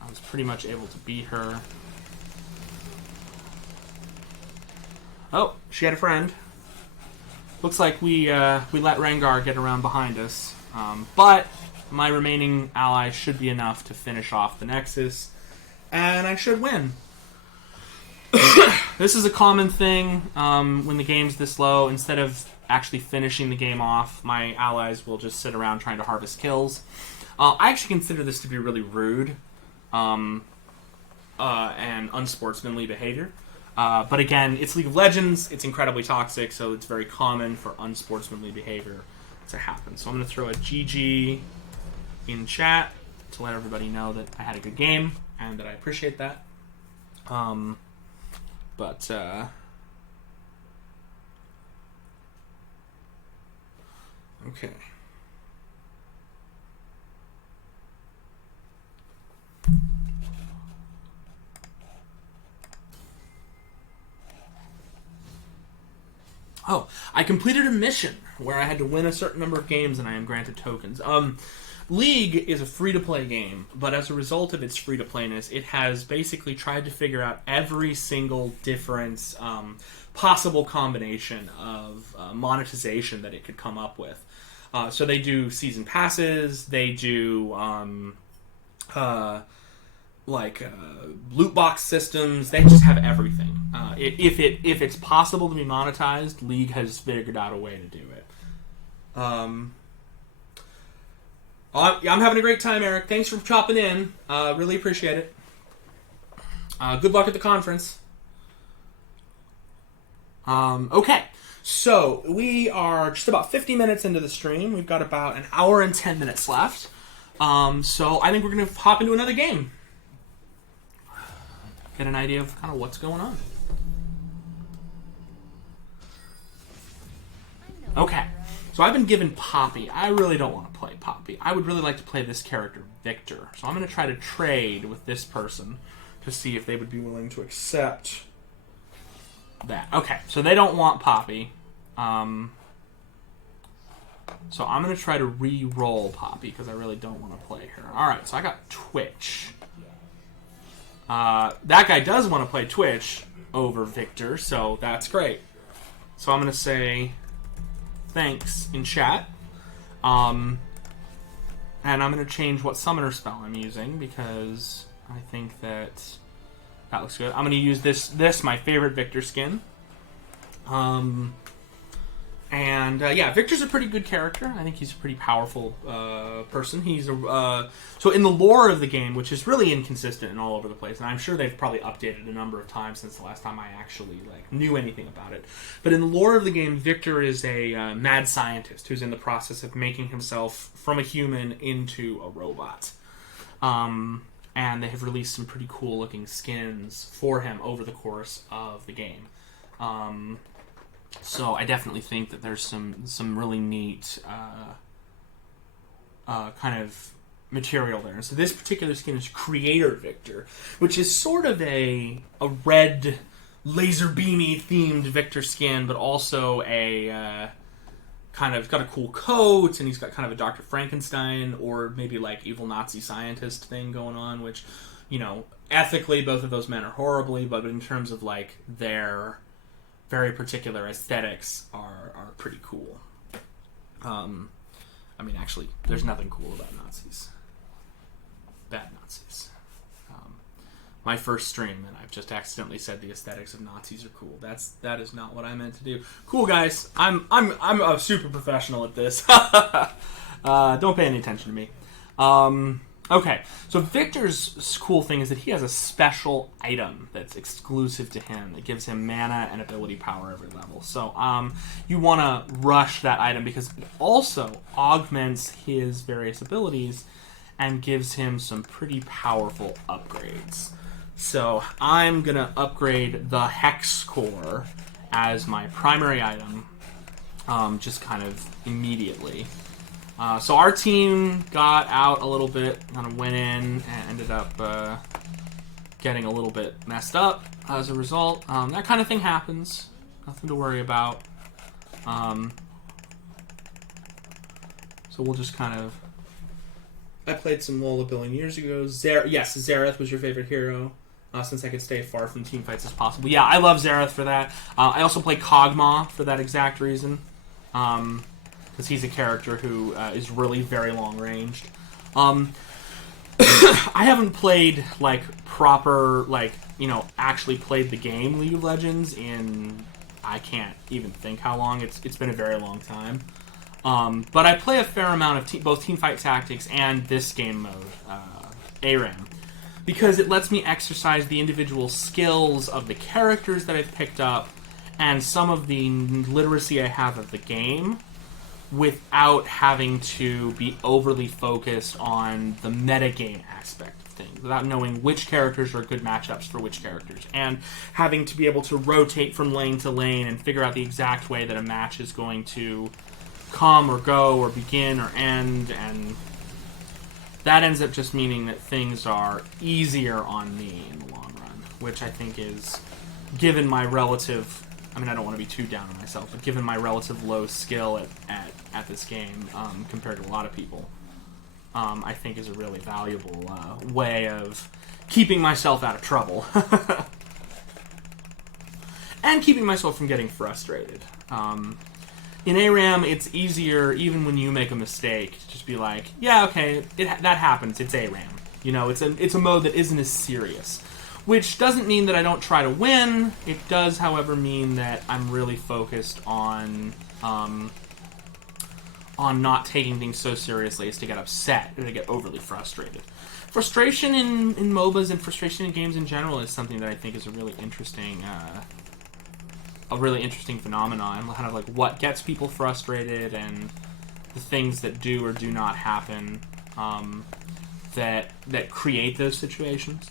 I was pretty much able to beat her. Oh, she had a friend. Looks like we let Rengar get around behind us. But my remaining allies should be enough to finish off the Nexus, and I should win. This is a common thing when the game's this low. Instead of actually finishing the game off, my allies will just sit around trying to harvest kills. I actually consider this to be really rude and unsportsmanly behavior. But again, it's League of Legends. It's incredibly toxic, so it's very common for unsportsmanly behavior to happen. So I'm going to throw a GG in chat to let everybody know that I had a good game and that I appreciate that. Okay. Oh, I completed a mission where I had to win a certain number of games and I am granted tokens. League is a free-to-play game, but as a result of its free-to-playness, it has basically tried to figure out every single different possible combination of monetization that it could come up with. So they do season passes, they do loot box systems. They just have everything. If it's possible to be monetized, League has figured out a way to do it. I'm having a great time, Eric. Thanks for chopping in. Really appreciate it. Good luck at the conference. Okay, so we are just about 50 minutes into the stream. We've got about an hour and 10 minutes left. So I think we're going to hop into another game. Get an idea of kind of what's going on. Okay, so I've been given Poppy. I really don't want to play Poppy. I would really like to play this character, Victor. So I'm going to try to trade with this person to see if they would be willing to accept that. Okay, so they don't want Poppy. So I'm going to try to re-roll Poppy because I really don't want to play her. Alright, so I got Twitch. That guy does want to play Twitch over Victor, so that's great. So I'm going to say thanks in chat. And I'm going to change what summoner spell I'm using because I think that looks good. I'm going to use this my favorite Victor skin. Yeah, Victor's a pretty good character. I think he's a pretty powerful person. He's so in the lore of the game, which is really inconsistent and all over the place, and I'm sure they've probably updated a number of times since the last time I actually knew anything about it. But in the lore of the game, Victor is a mad scientist who's in the process of making himself from a human into a robot. And they have released some pretty cool looking skins for him over the course of the game. So I definitely think that there's some really neat kind of material there. And so this particular skin is Creator Victor, which is sort of a red laser beamy themed Victor skin, but also a kind of got a cool coat, and he's got kind of a Dr. Frankenstein or maybe like evil Nazi scientist thing going on, which, ethically both of those men are horribly, but in terms of their very particular aesthetics are pretty cool. Actually, there's nothing cool about Nazis. Bad Nazis. My first stream, and I've just accidentally said the aesthetics of Nazis are cool. That is not what I meant to do. Cool, guys. I'm a super professional at this. Don't pay any attention to me. Okay, so Victor's cool thing is that he has a special item that's exclusive to him that gives him mana and ability power every level. So you want to rush that item because it also augments his various abilities and gives him some pretty powerful upgrades. So I'm going to upgrade the Hex Core as my primary item just kind of immediately. So our team got out a little bit, kind of went in, and ended up getting a little bit messed up as a result. That kind of thing happens. Nothing to worry about. So we'll just kind of... I played some Lola Billing years ago. Yes, Zareth was your favorite hero, since I could stay far from team fights as possible. Yeah, I love Zareth for that. I also play Kog'Maw for that exact reason. Because he's a character who is really very long-ranged. I haven't played, proper, actually played the game League of Legends in, I can't even think how long. It's been a very long time. But I play a fair amount of both Teamfight Tactics and this game mode, ARAM, because it lets me exercise the individual skills of the characters that I've picked up and some of the literacy I have of the game, without having to be overly focused on the metagame aspect of things, without knowing which characters are good matchups for which characters, and having to be able to rotate from lane to lane and figure out the exact way that a match is going to come or go or begin or end, and that ends up just meaning that things are easier on me in the long run, which I think is, given my relative... I don't want to be too down on myself, but given my relative low skill at this game compared to a lot of people, I think is a really valuable way of keeping myself out of trouble. And keeping myself from getting frustrated. In ARAM, it's easier, even when you make a mistake, to just be like, yeah, okay, that happens, it's ARAM. It's a mode that isn't as serious. Which doesn't mean that I don't try to win. It does, however, mean that I'm really focused on not taking things so seriously as to get upset or to get overly frustrated. frustration in MOBAs and frustration in games in general is something that I think is a really interesting phenomenon. Kind of like what gets people frustrated and the things that do or do not happen that create those situations.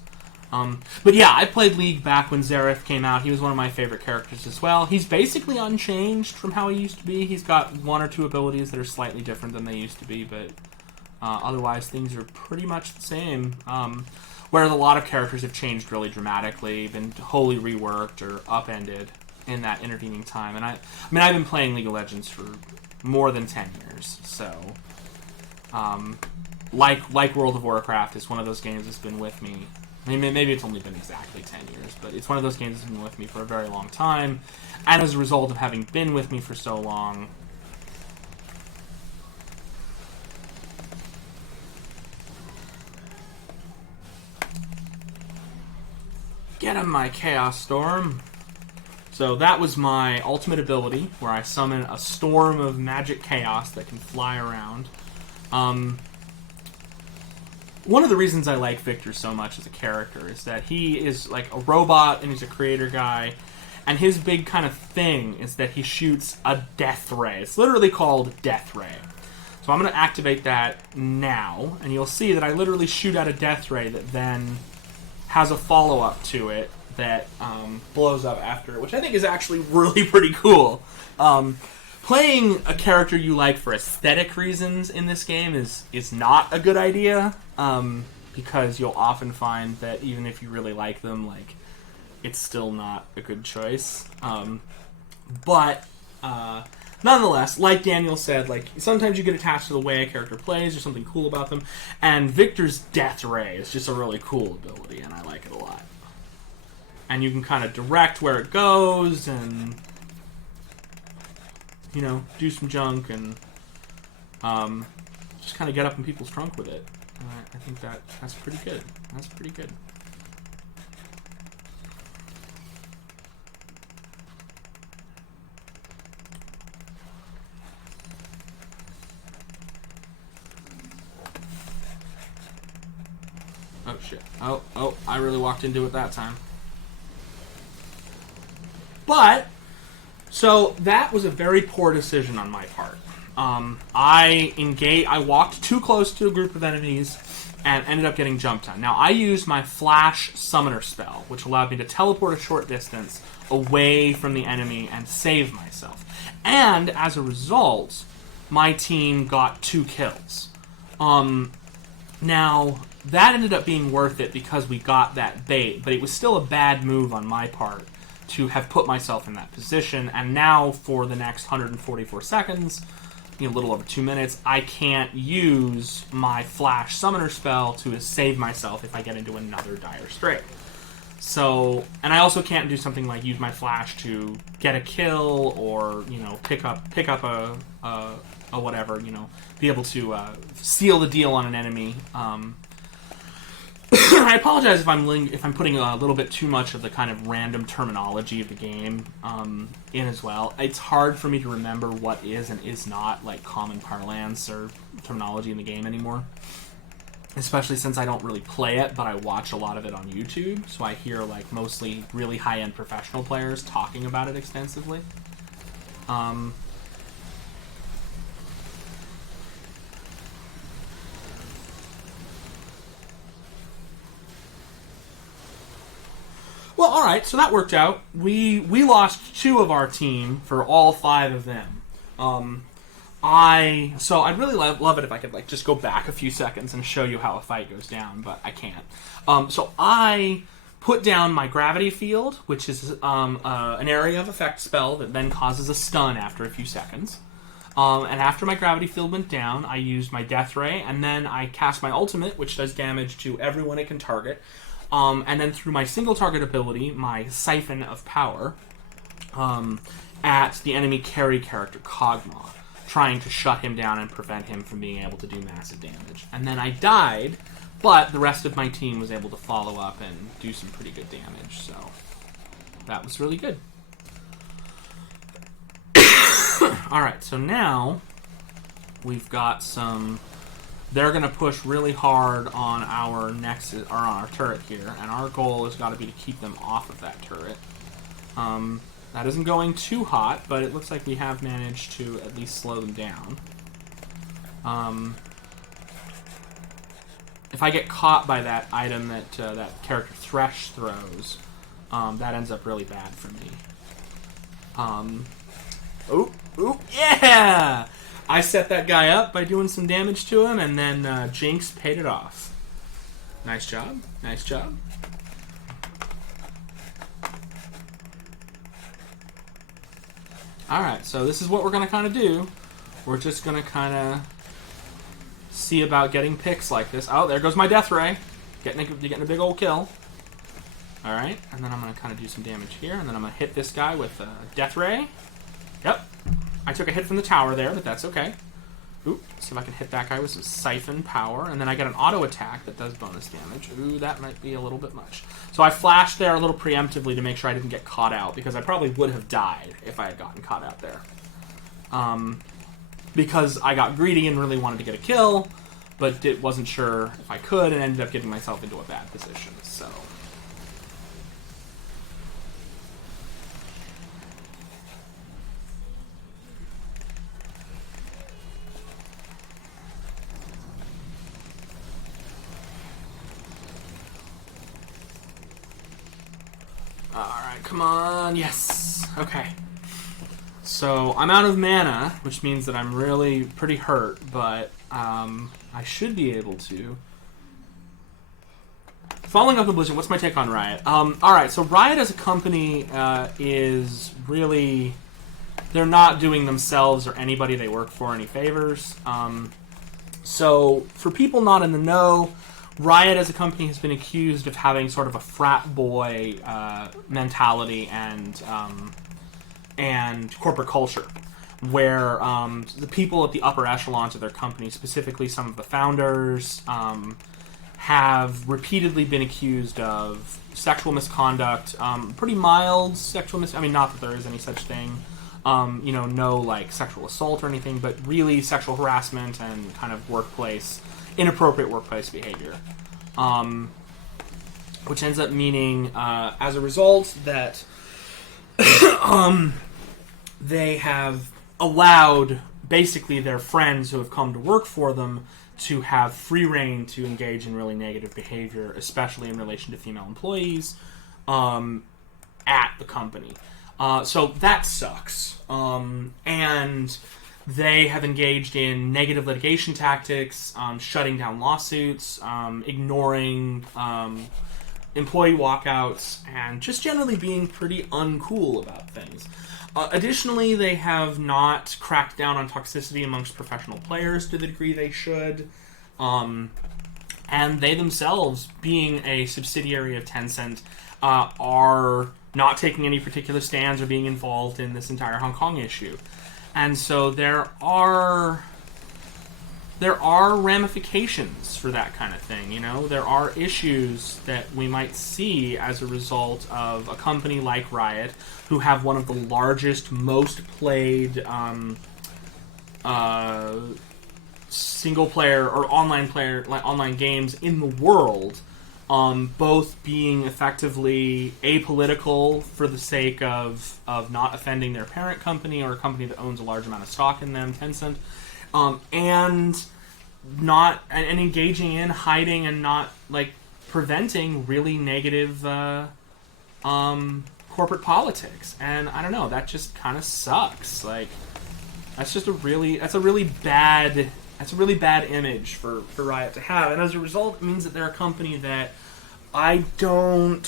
But yeah, I played League back when Xerath came out. He was one of my favorite characters as well. He's basically unchanged from how he used to be. He's got one or two abilities that are slightly different than they used to be, but otherwise things are pretty much the same. Whereas a lot of characters have changed really dramatically, been wholly reworked or upended in that intervening time. And I've been playing League of Legends for more than 10 years, so like World of Warcraft is one of those games that's been with me. I mean, maybe it's only been exactly 10 years, but it's one of those games that's been with me for a very long time. And as a result of having been with me for so long, get him, my Chaos Storm. So that was my ultimate ability, where I summon a storm of magic chaos that can fly around. One of the reasons I like Victor so much as a character is that he is like a robot and he's a creator guy, and his big kind of thing is that he shoots a death ray. It's literally called Death Ray. So I'm going to activate that now, and you'll see that I literally shoot out a death ray that then has a follow-up to it that blows up after it, which I think is actually really pretty cool. Playing a character you like for aesthetic reasons in this game is not a good idea, because you'll often find that even if you really like them, like, it's still not a good choice. But nonetheless, like Daniel said, like, sometimes you get attached to the way a character plays or something cool about them, and Victor's Death Ray is just a really cool ability, and I like it a lot. And you can kind of direct where it goes and, you know, do some junk and just kind of get up in people's trunk with it. I think that's pretty good. That's pretty good. Oh, shit. Oh, I really walked into it that time. But, so that was a very poor decision on my part. I walked too close to a group of enemies and ended up getting jumped on. Now, I used my Flash Summoner spell, which allowed me to teleport a short distance away from the enemy and save myself. And, as a result, my team got 2 kills. Now, that ended up being worth it because we got that bait, but it was still a bad move on my part to have put myself in that position, and now for the next 144 seconds, a little over 2 minutes, I can't use my Flash Summoner spell to save myself if I get into another dire strait. So, and I also can't do something like use my Flash to get a kill or, pick up a whatever, be able to seal the deal on an enemy. I apologize if I'm putting a little bit too much of the kind of random terminology of the game in as well. It's hard for me to remember what is and is not like common parlance or terminology in the game anymore, especially since I don't really play it, but I watch a lot of it on YouTube, so I hear like mostly really high-end professional players talking about it extensively. Well, alright, so that worked out. We lost 2 of our team for all 5 of them. I'd really love it if I could like just go back a few seconds and show you how a fight goes down, but I can't. So I put down my gravity field, which is an area of effect spell that then causes a stun after a few seconds. And after my gravity field went down, I used my Death Ray, and then I cast my ultimate, which does damage to everyone it can target. And then through my single target ability, my Siphon of Power, at the enemy carry character Kog'Maw, trying to shut him down and prevent him from being able to do massive damage. And then I died, but the rest of my team was able to follow up and do some pretty good damage, so that was really good. Alright, so now we've got some they're going to push really hard on our nexus, or on our turret here, and our goal has got to be to keep them off of that turret. That isn't going too hot, but it looks like we have managed to at least slow them down. If I get caught by that item that that character Thresh throws, that ends up really bad for me. Ooh, yeah! I set that guy up by doing some damage to him, and then Jinx paid it off. Nice job. Nice job. Alright, so this is what we're going to kind of do. We're just going to kind of see about getting picks like this. Oh, there goes my Death Ray. Getting a big old kill. Alright, and then I'm going to kind of do some damage here, and then I'm going to hit this guy with Death Ray. Yep. I took a hit from the tower there, but that's okay. Ooh, see if I can hit that guy with some Siphon Power, and then I get an auto attack that does bonus damage. Ooh, that might be a little bit much. So I flashed there a little preemptively to make sure I didn't get caught out, because I probably would have died if I had gotten caught out there. Because I got greedy and really wanted to get a kill, but wasn't sure if I could, and ended up getting myself into a bad position, so... Alright, come on. Yes. Okay. So, I'm out of mana, which means that I'm really pretty hurt, but I should be able to. Following up the Blizzard, what's my take on Riot? Alright, so Riot as a company is really... They're not doing themselves or anybody they work for any favors. So, for people not in the know... Riot as a company has been accused of having sort of a frat boy mentality and corporate culture, where the people at the upper echelons of their company, specifically some of the founders, have repeatedly been accused of sexual misconduct, pretty mild sexual I mean, not that there is any such thing, you know, no like sexual assault or anything, but really sexual harassment and kind of inappropriate workplace behavior. Which ends up meaning, as a result, that they have allowed basically their friends who have come to work for them to have free reign to engage in really negative behavior, especially in relation to female employees, at the company. So that sucks. And they have engaged in negative litigation tactics, shutting down lawsuits, ignoring employee walkouts, and just generally being pretty uncool about things. Additionally, they have not cracked down on toxicity amongst professional players to the degree they should. And they themselves, being a subsidiary of Tencent, are not taking any particular stands or being involved in this entire Hong Kong issue. And so there are ramifications for that kind of thing, you know? There are issues that we might see as a result of a company like Riot, who have one of the largest, most played single-player or online games in the world, both being effectively apolitical for the sake of not offending their parent company or a company that owns a large amount of stock in them, Tencent, and engaging in hiding and not like preventing really negative corporate politics. And I don't know, that just kind of sucks. Like that's a really bad image for Riot to have, and as a result, it means that they're a company that I don't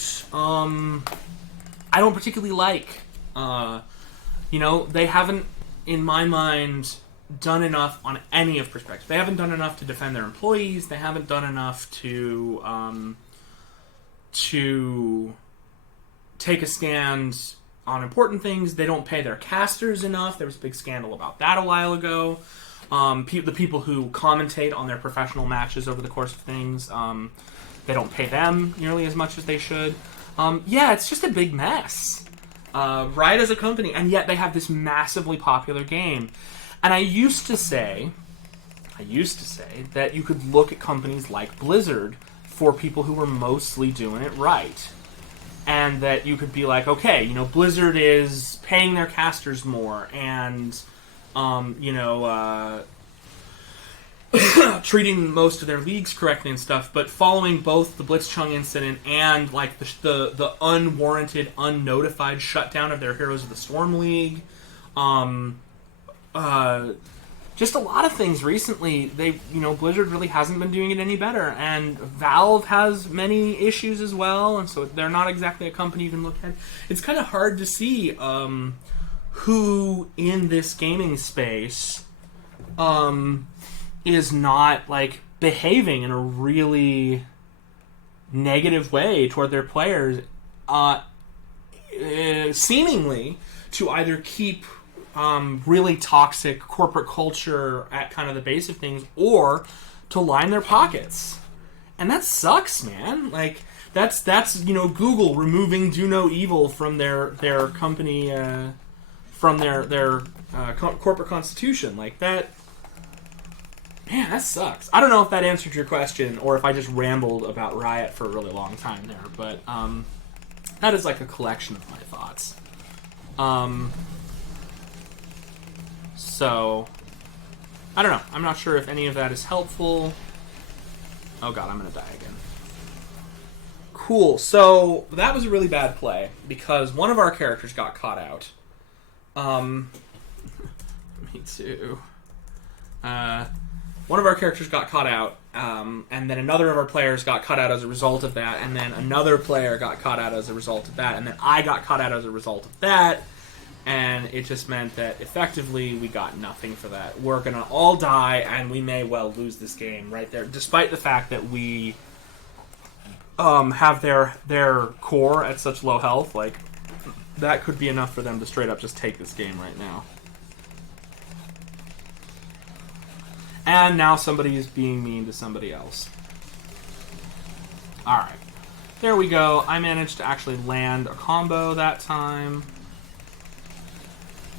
particularly like. You know, they haven't, in my mind, done enough on any of perspective. They haven't done enough to defend their employees. They haven't done enough to take a stand on important things. They don't pay their casters enough. There was a big scandal about that a while ago. The people who commentate on their professional matches over the course of things, they don't pay them nearly as much as they should. Yeah, it's just a big mess. Riot as a company, and yet they have this massively popular game. And I used to say I used to say that you could look at companies like Blizzard for people who were mostly doing it right. And that you could be like, okay, you know, Blizzard is paying their casters more and, treating most of their leagues correctly and stuff, but following both the Blitzchung incident and, like, the unwarranted, unnotified shutdown of their Heroes of the Storm League, just a lot of things recently, Blizzard really hasn't been doing it any better, and Valve has many issues as well, and so they're not exactly a company you can look at. It's kind of hard to see who in this gaming space is not, like, behaving in a really negative way toward their players, seemingly to either keep really toxic corporate culture at kind of the base of things, or to line their pockets. And that sucks, man. Like, that's Google removing do no evil from their company, from their corporate constitution. Like, that, man, that sucks. I don't know if that answered your question, or if I just rambled about Riot for a really long time there, but that is like a collection of my thoughts. So, I don't know. I'm not sure if any of that is helpful. Oh god, I'm gonna die again. Cool. So, that was a really bad play, because one of our characters got caught out. Me too. One of our characters got caught out, and then another of our players got caught out as a result of that, and then another player got caught out as a result of that, and then I got caught out as a result of that. And it just meant that, effectively, we got nothing for that. We're going to all die, and we may well lose this game right there, despite the fact that we have their core at such low health. Like, that could be enough for them to straight up just take this game right now. And now somebody is being mean to somebody else. Alright. There we go. I managed to actually land a combo that time.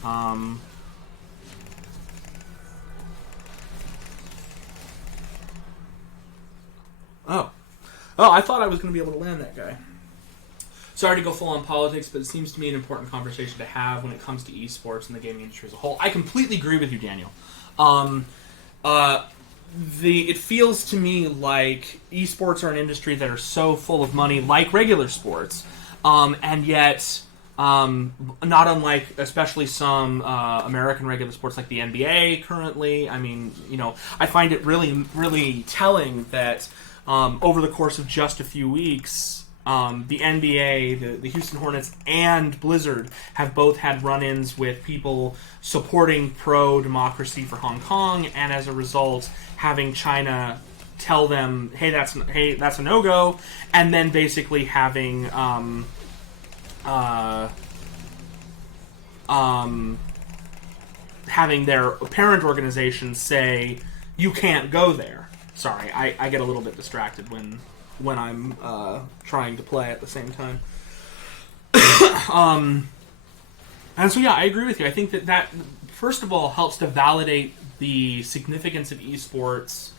Oh, I thought I was going to be able to land that guy. Sorry to go full on politics, but it seems to me an important conversation to have when it comes to esports and the gaming industry as a whole. I completely agree with you, Daniel. It feels to me like esports are an industry that are so full of money, like regular sports, and yet, not unlike especially some American regular sports like the NBA currently. I mean, I find it really, really telling that over the course of just a few weeks, the NBA, the Houston Hornets, and Blizzard have both had run-ins with people supporting pro-democracy for Hong Kong, and as a result, having China tell them, hey, that's a no-go, and then basically having having their parent organization say, you can't go there. Sorry, I get a little bit distracted when I'm trying to play at the same time. And so, yeah, I agree with you. I think that first of all, helps to validate the significance of esports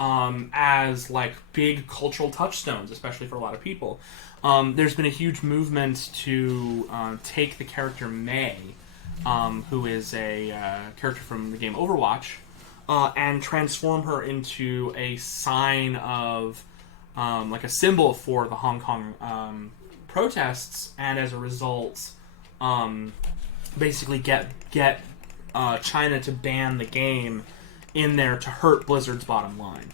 as, like, big cultural touchstones, especially for a lot of people. There's been a huge movement to take the character Mei, who is a character from the game Overwatch, and transform her into a sign of, like, a symbol for the Hong Kong protests, and as a result, basically get China to ban the game in there to hurt Blizzard's bottom line.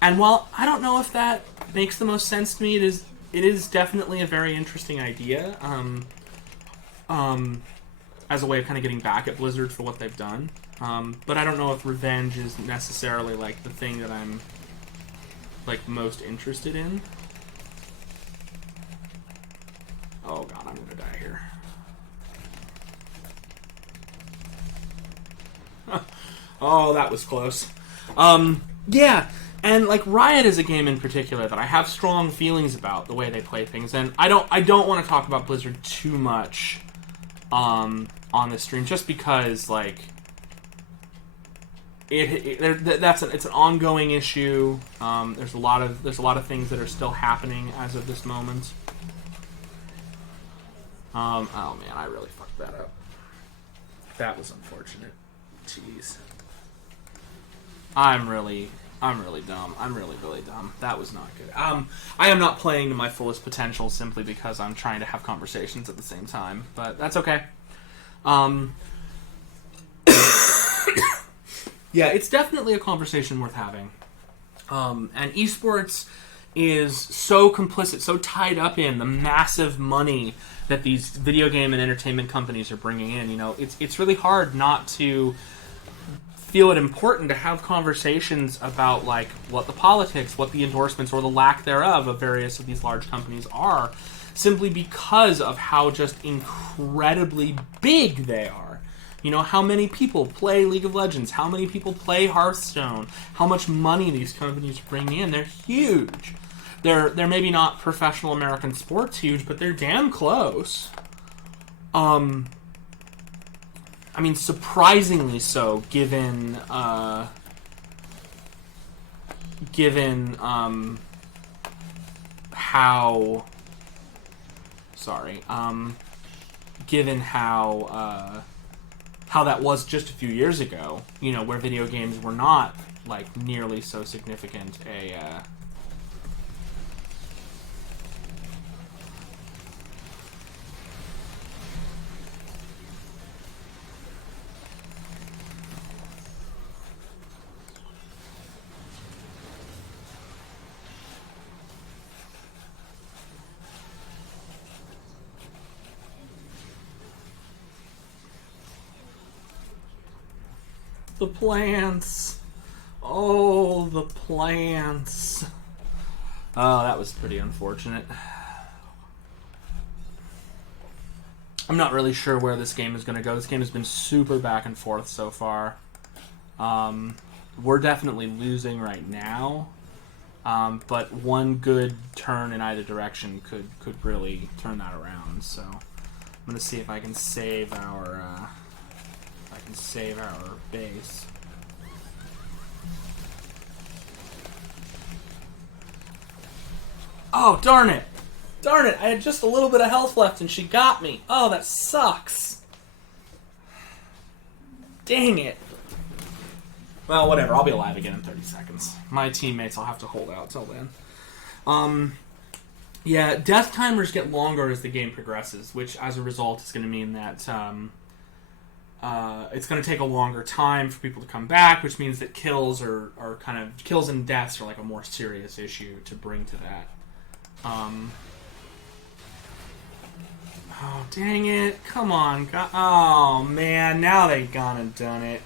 And while I don't know if that makes the most sense to me, it is definitely a very interesting idea, as a way of kind of getting back at Blizzard for what they've done. But I don't know if revenge is necessarily, like, the thing that I'm, like, most interested in. Oh god, I'm gonna die here. Oh, that was close. Yeah, and, like, Riot is a game in particular that I have strong feelings about the way they play things, and I don't want to talk about Blizzard too much on this stream, just because, like, it's an ongoing issue. There's a lot of things that are still happening as of this moment. Oh man, I really fucked that up. That was unfortunate. Jeez. I'm really dumb. I'm really dumb. That was not good. I am not playing to my fullest potential simply because I'm trying to have conversations at the same time, but that's okay. Yeah, it's definitely a conversation worth having. And esports is so complicit, so tied up in the massive money that these video game and entertainment companies are bringing in. You know, it's really hard not to feel it important to have conversations about like what the politics, what the endorsements or the lack thereof of various of these large companies are, simply because of how just incredibly big they are. You know, how many people play League of Legends, how many people play Hearthstone, how much money these companies bring in. They're huge. They're maybe not professional American sports huge, but they're damn close. I mean, surprisingly so, given how that was just a few years ago, you know, where video games were not like nearly so significant The plants. Oh, the plants. Oh, that was pretty unfortunate. I'm not really sure where this game is going to go. This game has been super back and forth so far. We're definitely losing right now. But one good turn in either direction could really turn that around. So I'm going to see if I can save our base. Oh, darn it! Darn it! I had just a little bit of health left and she got me. Oh, that sucks. Dang it. Well, whatever. I'll be alive again in 30 seconds. My teammates, I'll have to hold out till then. Yeah, death timers get longer as the game progresses, which as a result is going to mean that it's going to take a longer time for people to come back, which means that kills and deaths are like a more serious issue to bring to that. Oh, dang it. Come on. Oh, man. Now they've gone and done it.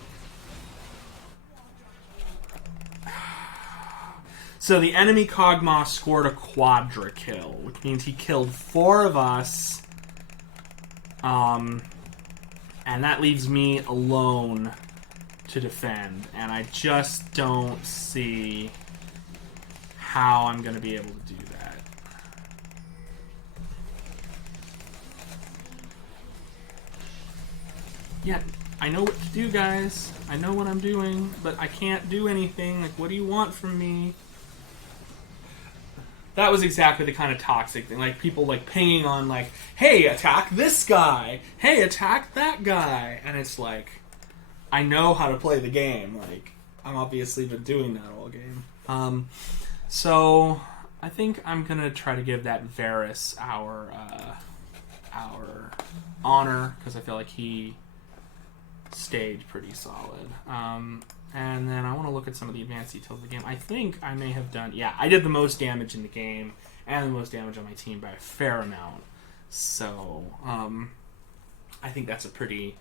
So the enemy Kog'Maw scored a quadra kill, which means he killed 4 of us. And that leaves me alone to defend. And I just don't see how I'm going to be able to do that. Yeah, I know what to do, guys. I know what I'm doing, but I can't do anything. Like, what do you want from me? That was exactly the kind of toxic thing. Like, people, like, pinging on, like, hey, attack this guy. Hey, attack that guy. And it's like, I know how to play the game. Like, I'm obviously been doing that all game. So, I think I'm going to try to give that Varus our honor, because I feel like he stayed pretty solid. And then I want to look at some of the advanced details of the game. I think I may have done... Yeah, I did the most damage in the game and the most damage on my team by a fair amount. So, I think that's a pretty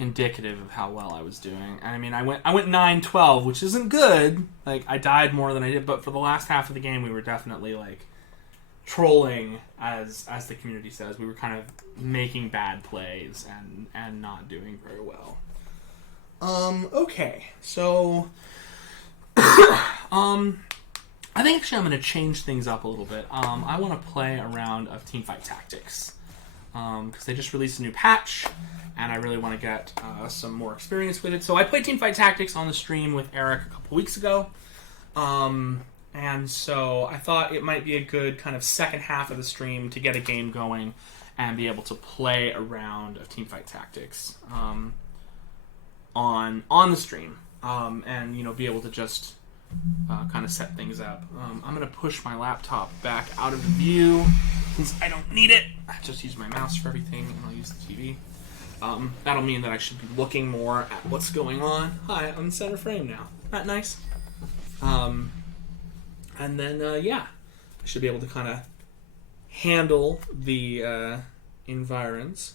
indicative of how well I was doing. And I mean, I went 9-12, which isn't good. Like, I died more than I did, but for the last half of the game, we were definitely, like, trolling, as the community says. We were kind of making bad plays and not doing very well. Okay, so, I think actually I'm going to change things up a little bit. I want to play a round of teamfight tactics. because they just released a new patch, and I really want to get some more experience with it. So I played Teamfight Tactics on the stream with Eric a couple weeks ago, and so I thought it might be a good kind of second half of the stream to get a game going and be able to play a round of Teamfight Tactics on the stream, and be able to just kind of set things up. I'm going to push my laptop back out of the view since I don't need it. I just use my mouse for everything, and I'll use the TV. That'll mean that I should be looking more at what's going on. Hi, I'm in center frame now. Isn't that nice? And then, I should be able to kind of handle the environs.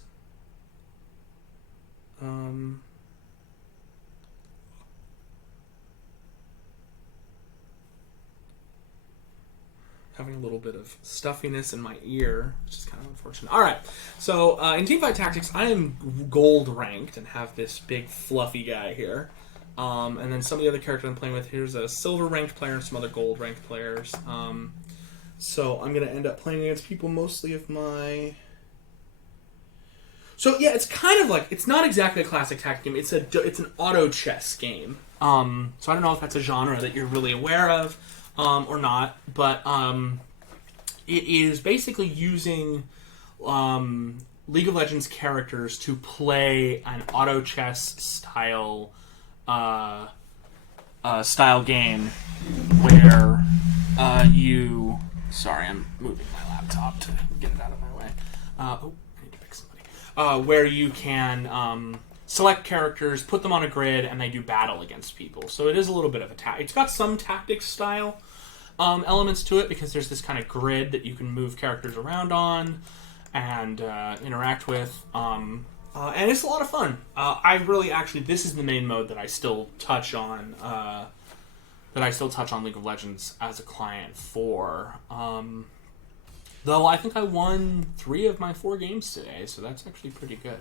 Having a little bit of stuffiness in my ear, which is kind of unfortunate. All right, so in Teamfight Tactics, I am gold ranked and have this big fluffy guy here. And then some of the other characters I'm playing with, here's a silver ranked player and some other gold ranked players. So I'm going to end up playing against people mostly of my... So yeah, it's kind of like, it's not exactly a classic tactic game, it's an auto chess game. So I don't know if that's a genre that you're really aware of, or not, but it is basically using League of Legends characters to play an auto chess style game where you... Sorry, I'm moving my laptop to get it out of my way. I need to pick somebody. Where you can select characters, put them on a grid, and they do battle against people. So it is a little bit of a it's got some tactics style elements to it, because there's this kind of grid that you can move characters around on and interact with. And it's a lot of fun. This is the main mode that I still touch on. League of Legends as a client for. Though I think I won 3 of my 4 games today, so that's actually pretty good.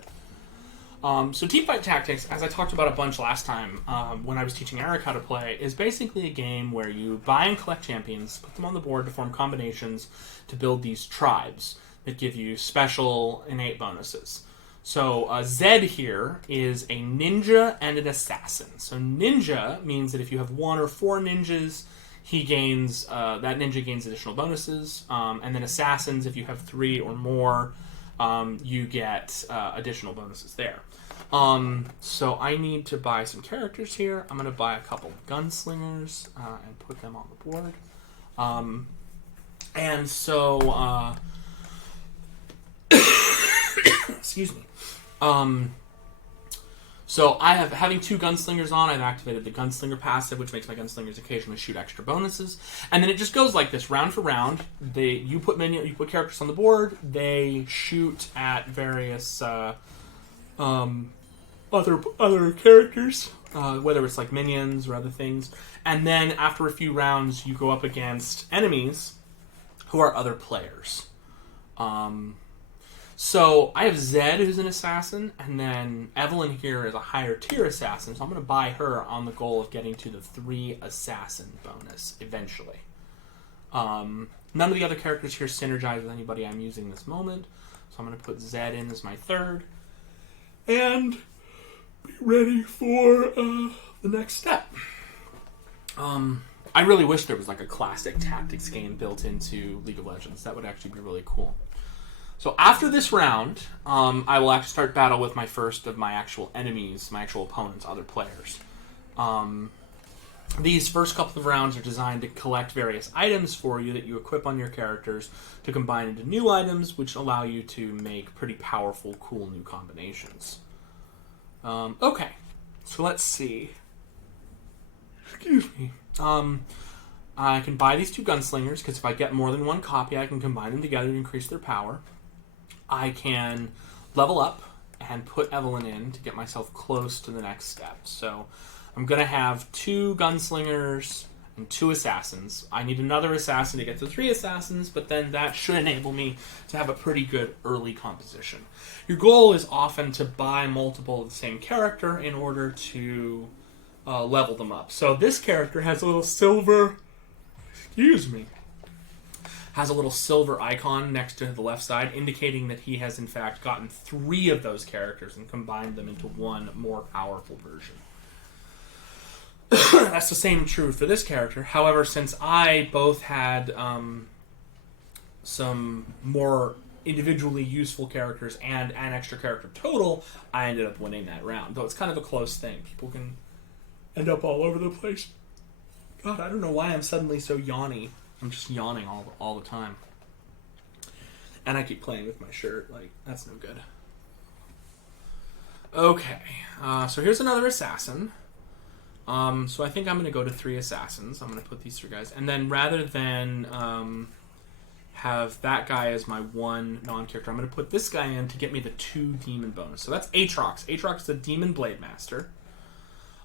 So Teamfight Tactics, as I talked about a bunch last time when I was teaching Eric how to play, is basically a game where you buy and collect champions, put them on the board to form combinations to build these tribes that give you special innate bonuses. So Zed here is a ninja and an assassin. So ninja means that if you have 1 or 4 ninjas, he gains that ninja gains additional bonuses, and then assassins, if you have 3 or more, you get additional bonuses there. So I need to buy some characters here. I'm going to buy a couple of gunslingers and put them on the board. And so, excuse me. So having 2 gunslingers on, I've activated the gunslinger passive, which makes my gunslingers occasionally shoot extra bonuses, and then it just goes like this round for round. You put characters on the board, they shoot at various other characters, whether it's like minions or other things, and then after a few rounds, you go up against enemies who are other players. So I have Zed, who's an assassin, and then Evelyn here is a higher tier assassin, so I'm going to buy her on the goal of getting to the 3 assassin bonus eventually. None of the other characters here synergize with anybody I'm using this moment, so I'm going to put Zed in as my 3rd, and be ready for the next step. I really wish there was like a classic tactics game built into League of Legends. That would actually be really cool. So after this round, I will actually start battle with my first of my actual enemies, my actual opponents, other players. These first couple of rounds are designed to collect various items for you that you equip on your characters to combine into new items, which allow you to make pretty powerful, cool new combinations. Okay, so let's see. Excuse me. I can buy these 2 gunslingers, because if I get more than 1 copy, I can combine them together to increase their power. I can level up and put Evelyn in to get myself close to the next step. So I'm going to have 2 gunslingers and 2 assassins. I need another assassin to get to 3 assassins, but then that should enable me to have a pretty good early composition. Your goal is often to buy multiple of the same character in order to level them up. So this character has a little silver... Excuse me. has a little silver icon next to the left side, indicating that he has in fact gotten 3 of those characters and combined them into one more powerful version. That's the same true for this character. However, since I both had some more individually useful characters and an extra character total, I ended up winning that round. Though it's kind of a close thing. People can end up all over the place. God, I don't know why I'm suddenly so yawny. I'm just yawning all the time. And I keep playing with my shirt. Like, that's no good. Okay. So here's another assassin. So I think I'm going to go to 3 assassins. I'm going to put these 3 guys. And then rather than have that guy as my 1 non-character, I'm going to put this guy in to get me the 2 demon bonus. So that's Aatrox. Aatrox is the Demon Blade Master.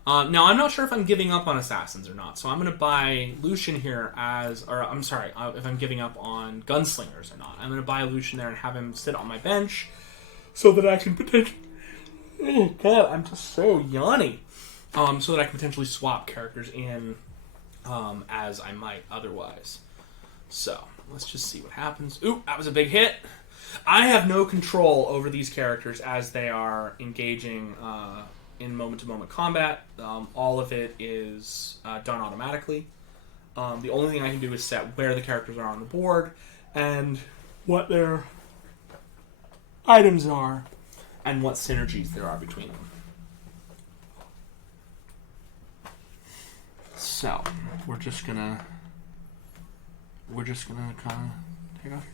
Now, I'm not sure if I'm giving up on assassins or not. So I'm going to buy Lucian here as... Or, I'm sorry, if I'm giving up on gunslingers or not. I'm going to buy Lucian there and have him sit on my bench so that I can potentially... Oh, God, I'm just so yawny. So that I can potentially swap characters in as I might otherwise. So, let's just see what happens. Ooh, that was a big hit. I have no control over these characters as they are engaging in moment-to-moment combat. All of it is done automatically. The only thing I can do is set where the characters are on the board and what their items are and what synergies there are between them. So, we're just gonna kind of take off.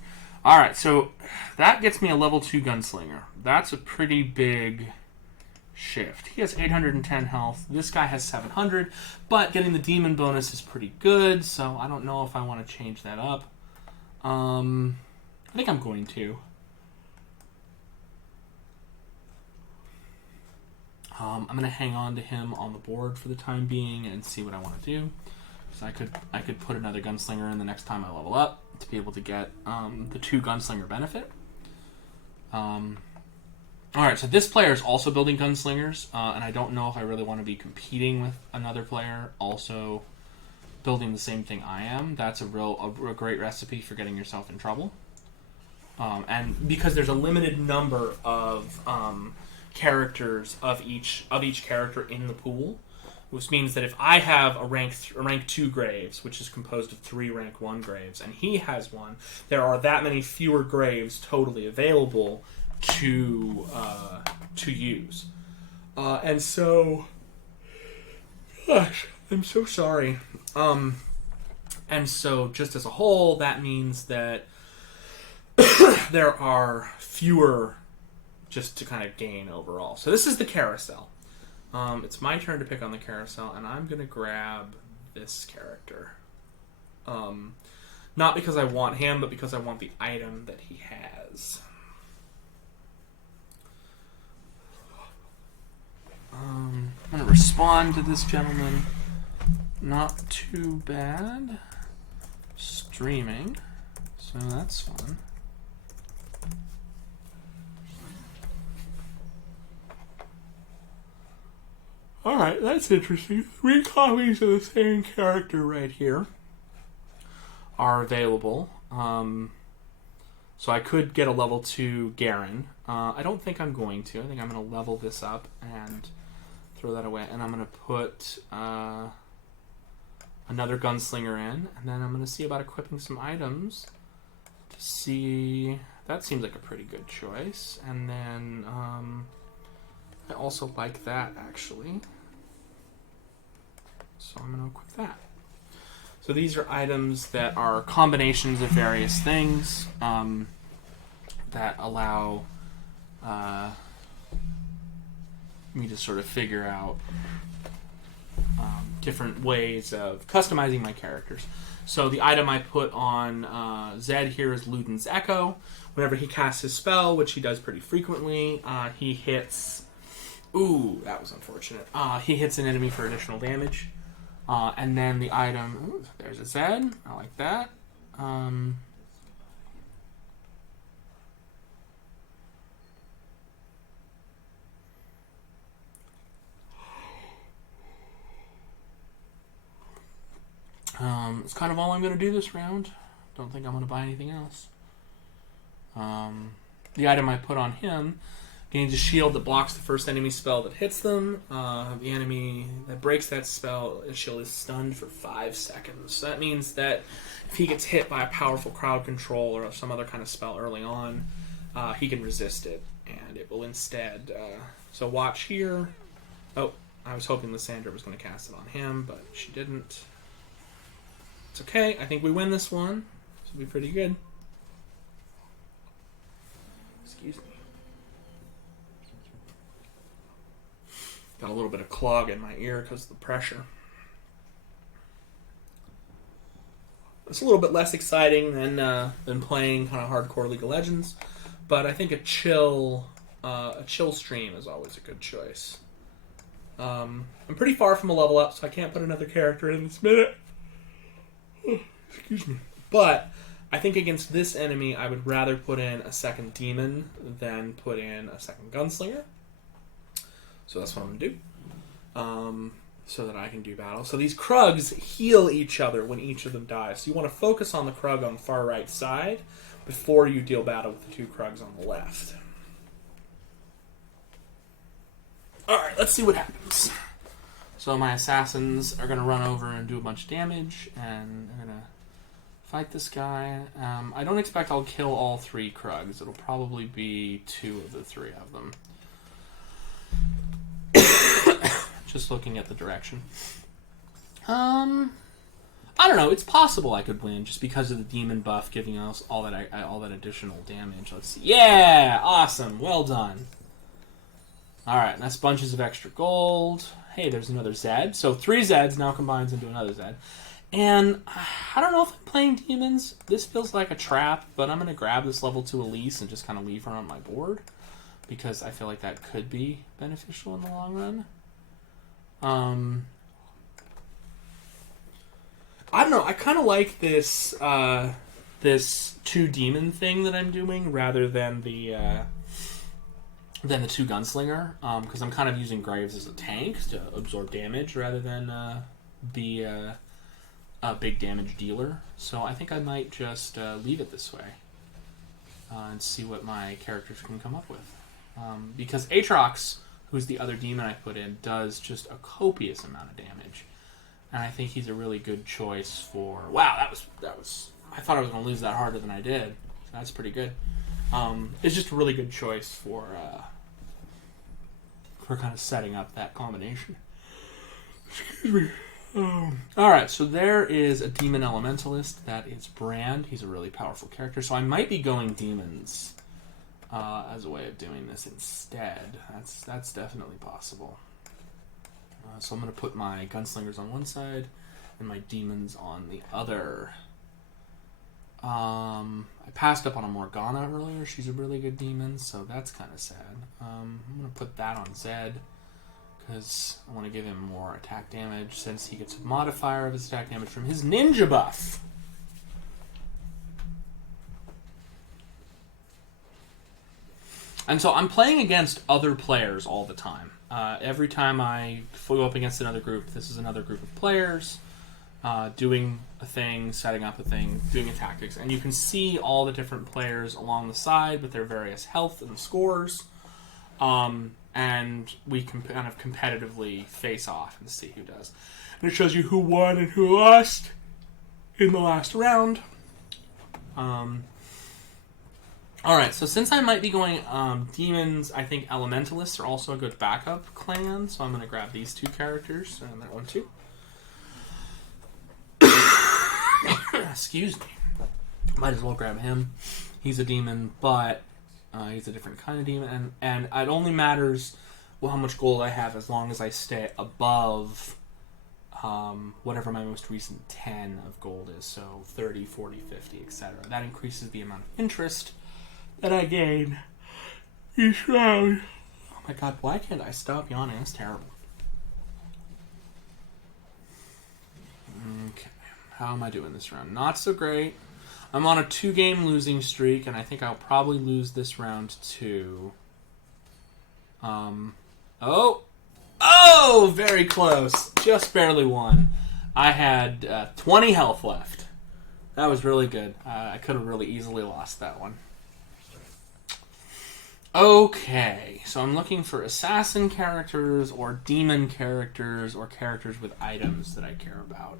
Alright, so that gets me a level 2 gunslinger. That's a pretty big shift. He has 810 health. This guy has 700, but getting the demon bonus is pretty good, so I don't know if I want to change that up. I think I'm going to. I'm going to hang on to him on the board for the time being and see what I want to do. So I could put another gunslinger in the next time I level up to be able to get the 2 gunslinger benefit. Alright, so this player is also building gunslingers, and I don't know if I really want to be competing with another player also building the same thing I am. That's a great recipe for getting yourself in trouble. And because there's a limited number of characters of each character in the pool, which means that if I have a rank 2 Graves, which is composed of 3 rank 1 Graves, and he has 1, there are that many fewer Graves totally available to use. And so, gosh, I'm so sorry. And so, just as a whole, that means that there are fewer just to kind of gain overall. So this is the carousel. It's my turn to pick on the carousel, and I'm going to grab this character. Not because I want him, but because I want the item that he has. I'm going to respond to this gentleman. Not too bad. Streaming. So that's fun. Alright, that's interesting. 3 copies of the same character right here are available. So I could get a level 2 Garen. I don't think I'm going to. I think I'm going to level this up and throw that away. And I'm going to put another gunslinger in. And then I'm going to see about equipping some items to see... That seems like a pretty good choice. And then I also like that, actually. So I'm going to equip that. So these are items that are combinations of various things that allow me to sort of figure out different ways of customizing my characters. So the item I put on Zed here is Luden's Echo. Whenever he casts his spell, which he does pretty frequently, he hits... Ooh, that was unfortunate. He hits an enemy for additional damage. And then the item... Ooh, there's a Zed. I like that. It's kind of all I'm going to do this round. Don't think I'm going to buy anything else. The item I put on him gains a shield that blocks the first enemy spell that hits them. The enemy that breaks that spell, the shield is stunned for 5 seconds. So that means that if he gets hit by a powerful crowd control or some other kind of spell early on, he can resist it, and it will instead... so watch here. Oh, I was hoping Lysandra was going to cast it on him, but she didn't. It's okay. I think we win this one. This will be pretty good. Excuse me. Got a little bit of clog in my ear because of the pressure. It's a little bit less exciting than playing kind of hardcore League of Legends, but I think a chill stream is always a good choice. I'm pretty far from a level up, so I can't put another character in this minute. Excuse me. But I think against this enemy, I would rather put in a second demon than put in a second gunslinger. So that's what I'm going to do. So that I can do battle. So these Krugs heal each other when each of them dies. So you want to focus on the Krug on the far right side before you deal battle with the 2 Krugs on the left. Alright, let's see what happens. So my assassins are going to run over and do a bunch of damage, and I'm going to fight this guy. I don't expect I'll kill all 3 Krugs. It'll probably be 2 of the 3 of them. Just looking at the direction. I don't know. It's possible I could win just because of the demon buff giving us all that additional damage. Let's see. Yeah, awesome. Well done. All right, that's bunches of extra gold. Hey, there's another Zed. So 3 Zeds now combines into another Zed. And I don't know if I'm playing demons. This feels like a trap, but I'm going to grab this level 2 Elise and just kind of leave her on my board because I feel like that could be beneficial in the long run. I don't know. I kind of like this this 2 demon thing that I'm doing rather than the 2 gunslinger, because I'm kind of using Graves as a tank to absorb damage rather than be a big damage dealer. So I think I might just leave it this way and see what my characters can come up with. Because Aatrox, who's the other demon I put in, does just a copious amount of damage. And I think he's a really good choice for... Wow, that was... I thought I was going to lose that harder than I did. So that's pretty good. It's just a really good choice for kind of setting up that combination. Excuse me. Alright, so there is a demon elementalist. That is Brand. He's a really powerful character. So I might be going demons as a way of doing this instead. That's definitely possible. So I'm going to put my gunslingers on one side and my demons on the other. I passed up on a Morgana earlier. She's a really good demon, so that's kind of sad. I'm going to put that on Zed because I want to give him more attack damage since he gets a modifier of his attack damage from his ninja buff. And so I'm playing against other players all the time. Every time I go up against another group, this is another group of players doing a thing, setting up a thing, doing a tactics. And you can see all the different players along the side with their various health and scores. And we can kind of competitively face off and see who does. And it shows you who won and who lost in the last round. Alright, so since I might be going demons, I think elementalists are also a good backup clan, so I'm going to grab these 2 characters, and that one too. Excuse me. Might as well grab him. He's a demon, but he's a different kind of demon, and it only matters how much gold I have as long as I stay above whatever my most recent 10 of gold is, so 30, 40, 50, etc. That increases the amount of interest that I gain each round. Oh my god, why can't I stop yawning? That's terrible. Okay, how am I doing this round? Not so great. I'm on a 2-game losing streak, and I think I'll probably lose this round too. Oh, very close. Just barely won. I had 20 health left. That was really good. I could have really easily lost that one. Okay, so I'm looking for assassin characters or demon characters or characters with items that I care about.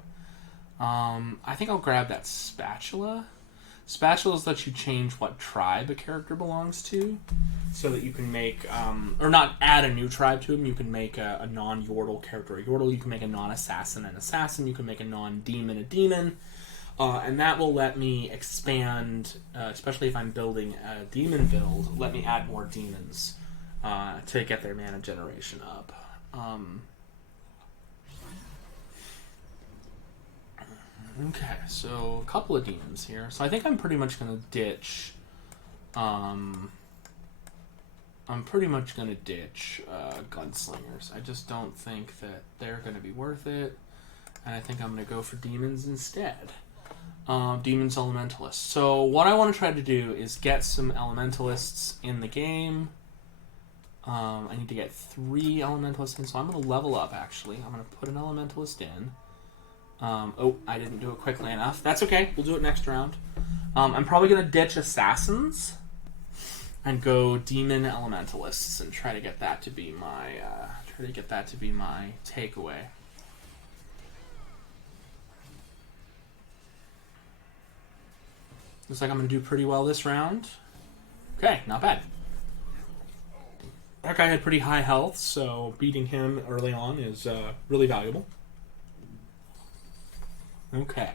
I think I'll grab that spatula. Spatulas let you change what tribe a character belongs to, so that you can make, or not add a new tribe to them. You can make a non-Yordle character a Yordle. You can make a non-assassin an assassin. You can make a non-demon a demon. And that will let me expand, especially if I'm building a demon build, let me add more demons to get their mana generation up. Okay, so a couple of demons here. So I think I'm pretty much going to ditch... gunslingers. I just don't think that they're going to be worth it. And I think I'm going to go for demons instead. Demons Elementalists. So what I want to try to do is get some Elementalists in the game. I need to get 3 Elementalists in, so I'm going to level up, actually. I'm going to put an Elementalist in. Oh, I didn't do it quickly enough. That's okay. We'll do it next round. I'm probably going to ditch Assassins and go Demon Elementalists and try to get that to be my takeaway. Looks like I'm going to do pretty well this round. Okay, not bad. That guy had pretty high health, so beating him early on is really valuable. Okay.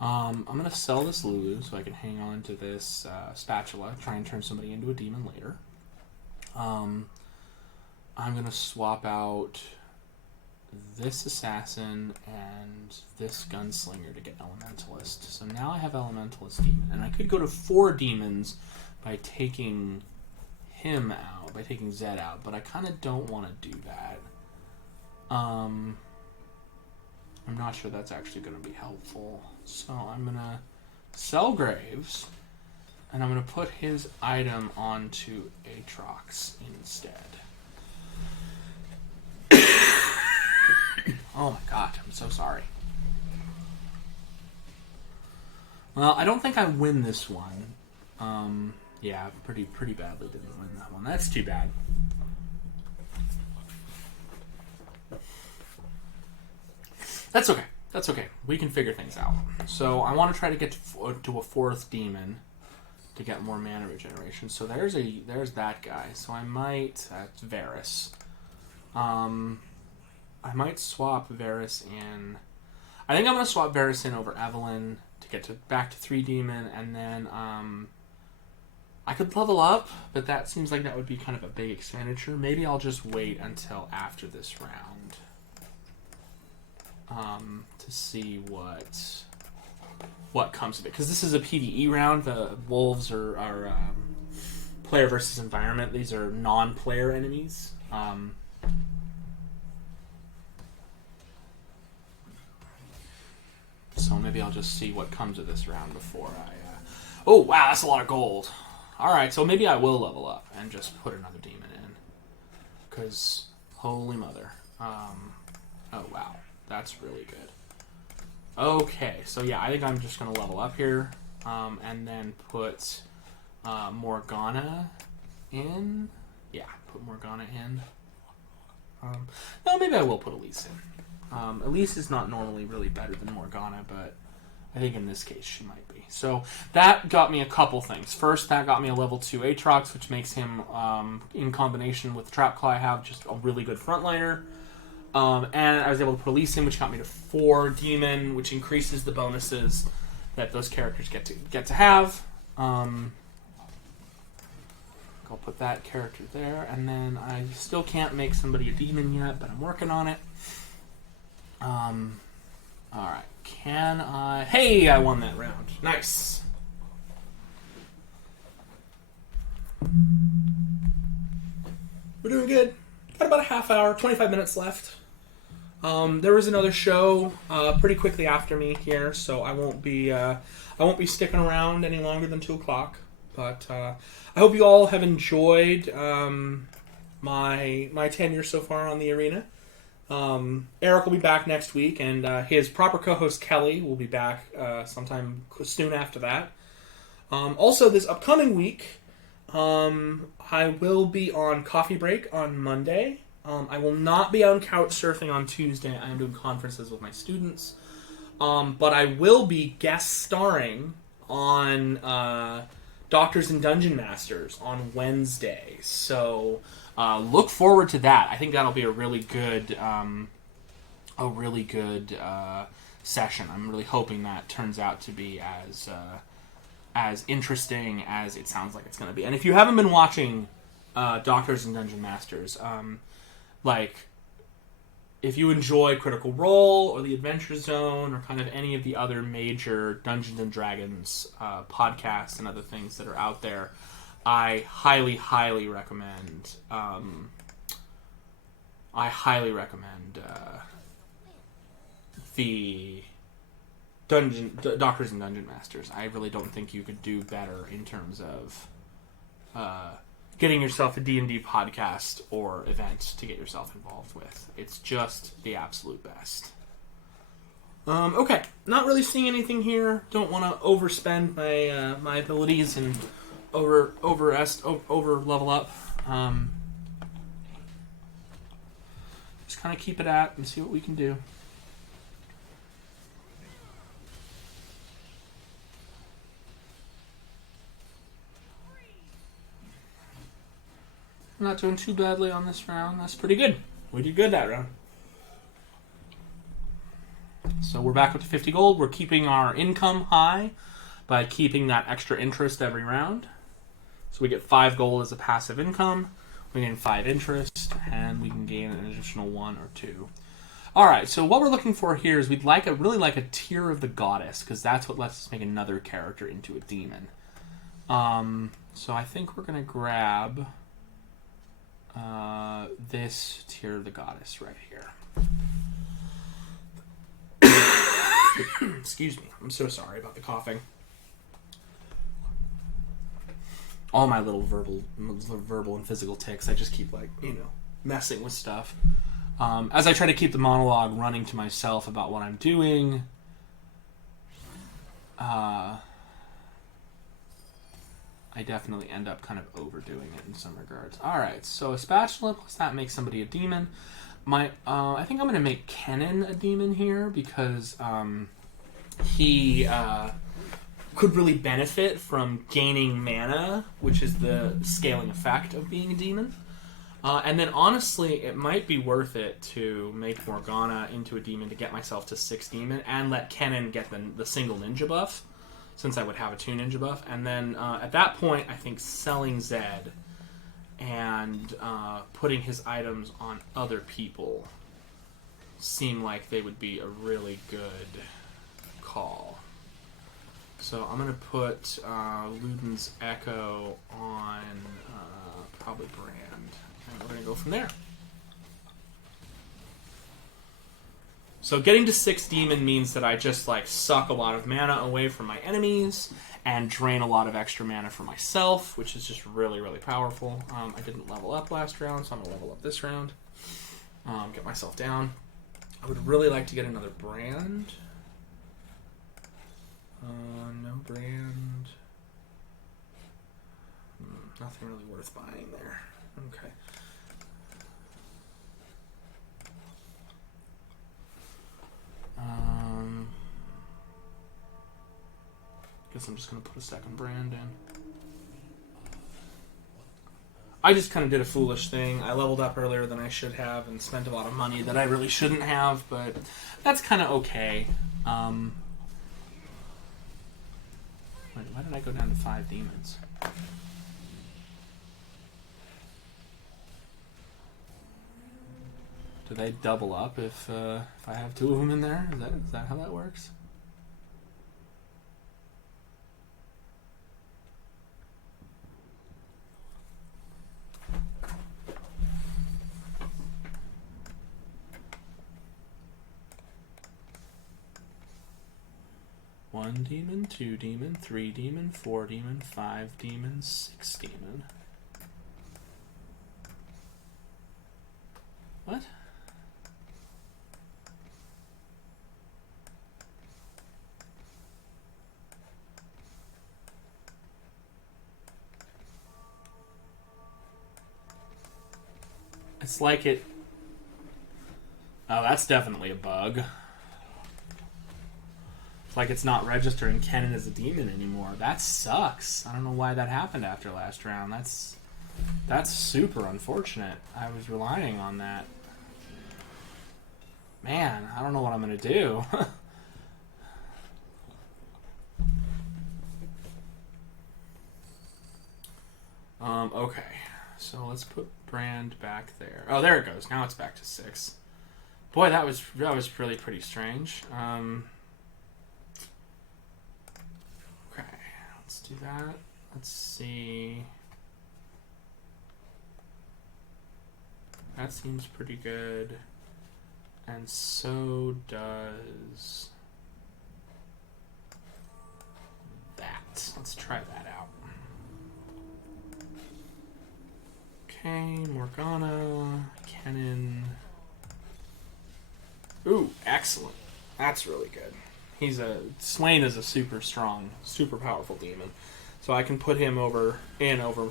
I'm going to sell this Lulu so I can hang on to this spatula, try and turn somebody into a demon later. I'm going to swap out this assassin and this gunslinger to get elementalist. So now I have elementalist demon, and I could go to 4 demons by taking him out, by taking Zed out, but I kind of don't want to do that. I'm not sure that's actually going to be helpful. So I'm going to sell Graves, and I'm going to put his item onto Aatrox instead. Oh my god, I'm so sorry. Well, I don't think I win this one. Yeah, pretty badly didn't win that one. That's too bad. That's okay. That's okay. We can figure things out. So I want to try to get to a 4th demon to get more mana regeneration. So there's that guy. So I might... That's Varus. I might swap Varus in... I think I'm going to swap Varus in over Evelyn to get back to 3 demon, and then I could level up, but that seems like that would be kind of a big expenditure. Maybe I'll just wait until after this round to see what comes of it. Because this is a PvE round. The wolves are player versus environment. These are non-player enemies. So maybe I'll just see what comes of this round before I... Oh, wow, that's a lot of gold. Alright, so maybe I will level up and just put another demon in. Because, holy mother. Oh, wow. That's really good. Okay, so yeah, I think I'm just going to level up here. And then put Morgana in. Yeah, put Morgana in. No, maybe I will put Elise in. Elise is not normally really better than Morgana, but I think in this case she might be. So that got me a couple things. First, that got me a level 2 Aatrox, which makes him, in combination with the Trap Claw I have, just a really good frontliner. And I was able to put Elise in, which got me to 4 Demon, which increases the bonuses that those characters get to have. I'll put that character there, and then I still can't make somebody a demon yet, but I'm working on it. Alright, can I... Hey, I won that round. Nice. We're doing good. Got about a half hour, 25 minutes left. There was another show pretty quickly after me here, so I won't be sticking around any longer than 2 o'clock. But I hope you all have enjoyed my tenure so far on the arena. Eric will be back next week, and his proper co-host Kelly will be back sometime soon after that. Also, this upcoming week, I will be on Coffee Break on Monday. I will not be on couch surfing on Tuesday. I am doing conferences with my students. But I will be guest starring on Doctors and Dungeon Masters on Wednesday. So look forward to that. I think that'll be a really good session. I'm really hoping that turns out to be as interesting as it sounds like it's going to be. And if you haven't been watching Doctors and Dungeon Masters, if you enjoy Critical Role or The Adventure Zone or kind of any of the other major Dungeons and Dragons podcasts and other things that are out there, I highly, highly recommend. The Doctors and Dungeon Masters. I really don't think you could do better in terms of getting yourself a D&D podcast or event to get yourself involved with. It's just the absolute best. Okay, not really seeing anything here. Don't want to overspend my my abilities and over level up. Just kind of keep it at and see what we can do. I'm not doing too badly on this round. That's pretty good. We did good that round. So we're back up to 50 gold. We're keeping our income high by keeping that extra interest every round. So we get 5 gold as a passive income. We gain 5 interest, and we can gain an additional 1 or 2. Alright, so what we're looking for here is we'd really like a Tear of the Goddess, because that's what lets us make another character into a demon. So I think we're going to grab this Tear of the Goddess right here. Excuse me. I'm so sorry about the coughing. All my little verbal and physical tics, I just keep messing with stuff. As I try to keep the monologue running to myself about what I'm doing, I definitely end up kind of overdoing it in some regards. Alright, so a spatula plus that makes somebody a demon. I think I'm going to make Kenan a demon here because he could really benefit from gaining mana, which is the scaling effect of being a demon. And then honestly, it might be worth it to make Morgana into a demon to get myself to 6 demon and let Kenan get the single ninja buff, since I would have a 2 ninja buff. And then at that point, I think selling Zed and putting his items on other people seem like they would be a really good call. So I'm going to put Luden's Echo on probably Brand. And we're going to go from there. So getting to 6 demon means that I just suck a lot of mana away from my enemies and drain a lot of extra mana for myself, which is just really, really powerful. I didn't level up last round, so I'm going to level up this round. Get myself down. I would really like to get another Brand. No Brand. Nothing really worth buying there. Okay. Guess I'm just going to put a second Brand in. I just kind of did a foolish thing. I leveled up earlier than I should have and spent a lot of money that I really shouldn't have, but that's kind of okay. Wait, why did I go down to 5 demons? Do they double up if I have 2 of them in there? Is that how that works? One demon, 2 demon, 3 demon, 4 demon, 5 demon, 6 demon. What? It's like it... Oh, that's definitely a bug. It's like it's not registering Kennen as a demon anymore. That sucks. I don't know why that happened after last round. That's super unfortunate. I was relying on that. Man, I don't know what I'm going to do. Okay. So let's put Brand back there. Oh, there it goes. Now it's back to 6. Boy, that was really pretty strange. Okay, let's do that. Let's see. That seems pretty good. And so does that. Let's try that out. Okay, Morgana, Kennen. Ooh, excellent. That's really good. Swain is a super strong, super powerful demon. So I can put him over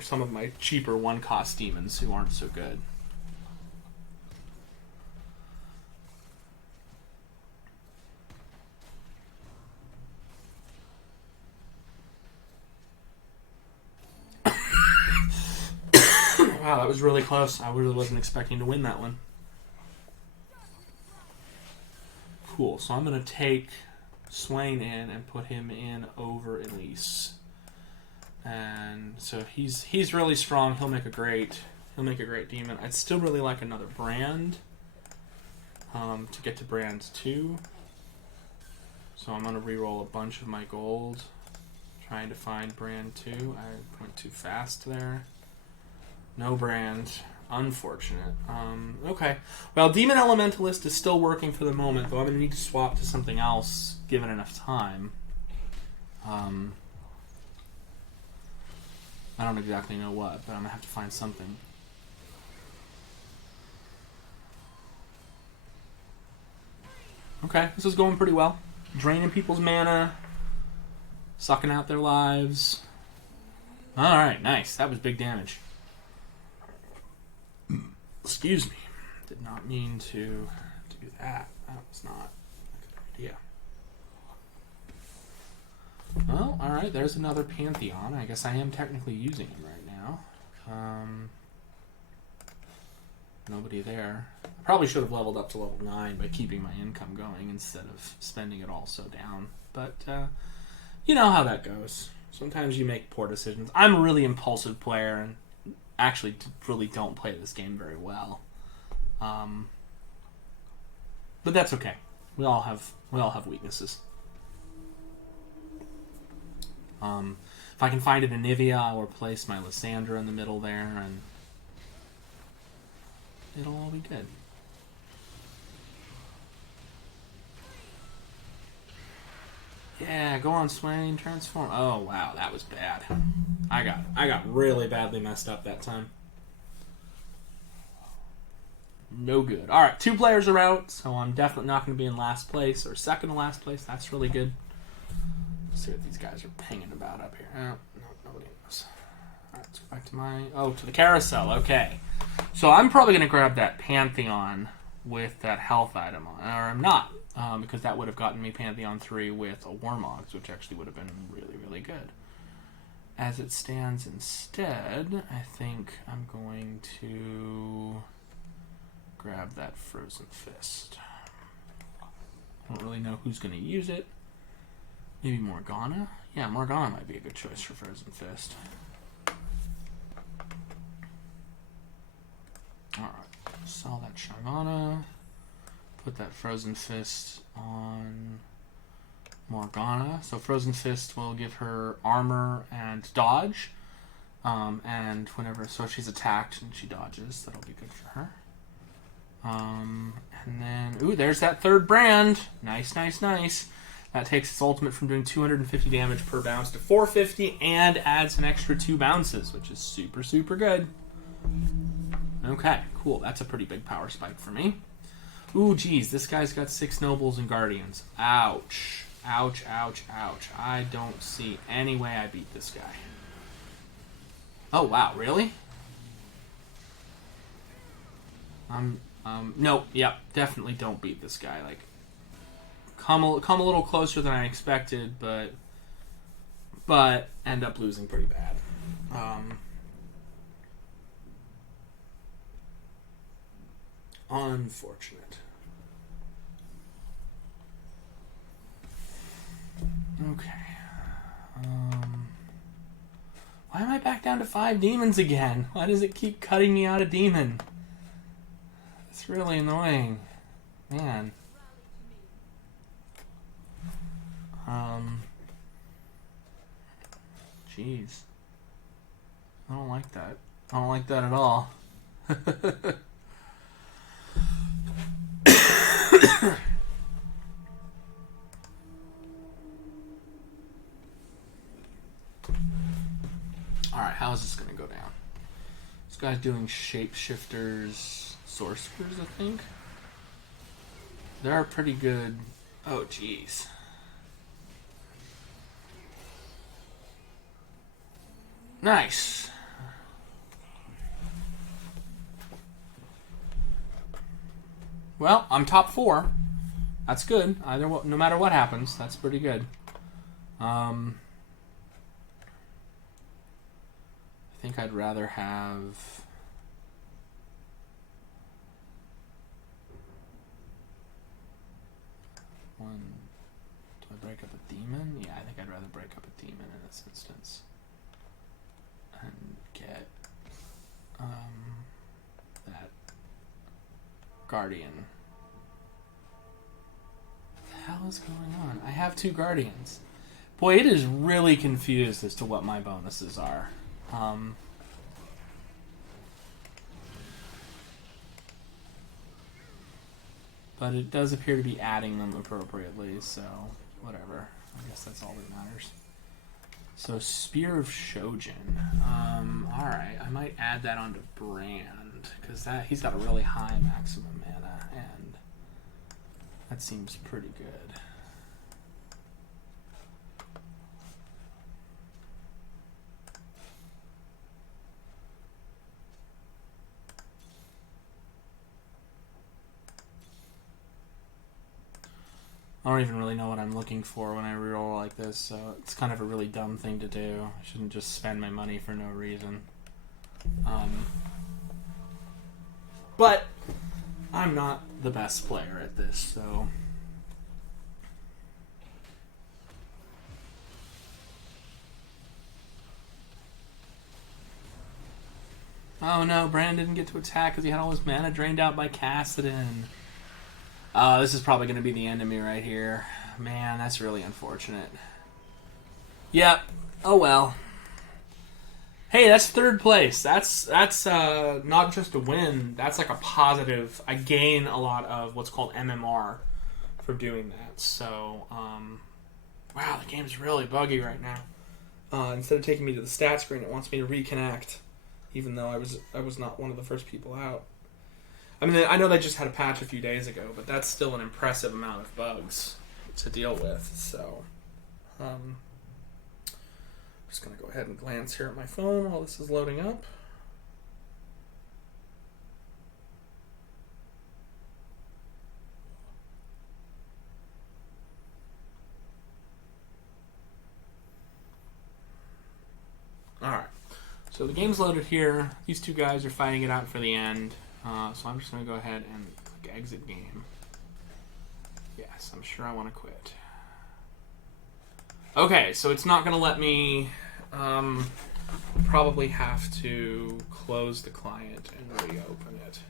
some of my cheaper one-cost demons who aren't so good. Wow, that was really close. I really wasn't expecting to win that one. Cool, so I'm going to take Swain in and put him in over Elise. And so he's really strong. He'll make a great demon. I'd still really like another Brand to get to Brand 2. So I'm going to reroll a bunch of my gold, trying to find Brand 2. I went too fast there. No Brand. Unfortunate. Okay. Well, Demon Elementalist is still working for the moment, though I'm going to need to swap to something else, given enough time. I don't exactly know what, but I'm going to have to find something. Okay, this is going pretty well. Draining people's mana, sucking out their lives. Alright, nice. That was big damage. Excuse me. Did not mean to do that. That was not a good idea. Well, alright, there's another Pantheon. I guess I am technically using him right now. Nobody there. I probably should have leveled up to level 9 by keeping my income going instead of spending it all so down. But, you know how that goes. Sometimes you make poor decisions. I'm a really impulsive player and actually really don't play this game very well. But that's okay. We all have weaknesses. If I can find an Anivia, I'll replace my Lysandra in the middle there, and it'll all be good. Yeah, go on, Swain, transform. Oh wow, that was bad. I got really badly messed up that time. No good. All right, 2 players are out, so I'm definitely not going to be in last place or second to last place. That's really good. Let's see what these guys are pinging about up here. Oh, no, nobody knows. All right, let's go back to the carousel. Okay, so I'm probably going to grab that Pantheon with that health item on, or I'm not, because that would have gotten me Pantheon 3 with a Warmogs, which actually would have been really, really good. As it stands instead, I think I'm going to grab that Frozen Fist. I don't really know who's going to use it. Maybe Morgana? Yeah, Morgana might be a good choice for Frozen Fist. Alright, sell that Shyvana. Put that Frozen Fist on Morgana. So Frozen Fist will give her armor and dodge. And whenever, so she's attacked and she dodges, that'll be good for her. And then, ooh, there's that third Brand. Nice, nice, nice. That takes its ultimate from doing 250 damage per bounce to 450 and adds an extra 2 bounces, which is super, super good. Okay, cool. That's a pretty big power spike for me. Ooh, geez, this guy's got 6 Nobles and Guardians. Ouch. Ouch, ouch, ouch. I don't see any way I beat this guy. Oh, wow, really? No, yep, definitely don't beat this guy. Like, come a little closer than I expected, but end up losing pretty bad. Unfortunate. Okay. Why am I back down to 5 demons again? Why does it keep cutting me out of demon? It's really annoying. Man. Jeez. I don't like that. I don't like that at all. Alright, how is this going to go down? This guy's doing shapeshifters, sorcerers, I think. They're pretty good. Oh, jeez. Nice. Well, I'm top 4. That's good. No matter what happens, that's pretty good. I think I'd rather have one. Do I break up a demon? Yeah, I think I'd rather break up a demon in this instance and get that guardian. What the hell is going on? I have 2 guardians. Boy, it is really confused as to what my bonuses are. But it does appear to be adding them appropriately, so whatever. I guess that's all that matters. So, Spear of Shojin. Alright, I might add that onto Brand, because he's got a really high maximum mana, and that seems pretty good. I don't even really know what I'm looking for when I reroll like this, so it's kind of a really dumb thing to do. I shouldn't just spend my money for no reason. But I'm not the best player at this, so... Oh no, Bran didn't get to attack because he had all his mana drained out by Kassadin. This is probably going to be the end of me right here. Man, that's really unfortunate. Yep. Oh well. Hey, that's 3rd place. That's not just a win. That's like a positive. I gain a lot of what's called MMR from doing that. So, wow, the game's really buggy right now. Instead of taking me to the stat screen, it wants me to reconnect, even though I was not one of the first people out. I mean, I know they just had a patch a few days ago, but that's still an impressive amount of bugs to deal with. So, I'm just going to go ahead and glance here at my phone while this is loading up. Alright, so the game's loaded here. These 2 guys are fighting it out for the end. So I'm just going to go ahead and click exit game. Yes, I'm sure I want to quit. Okay, so it's not going to let me... probably have to close the client and reopen it.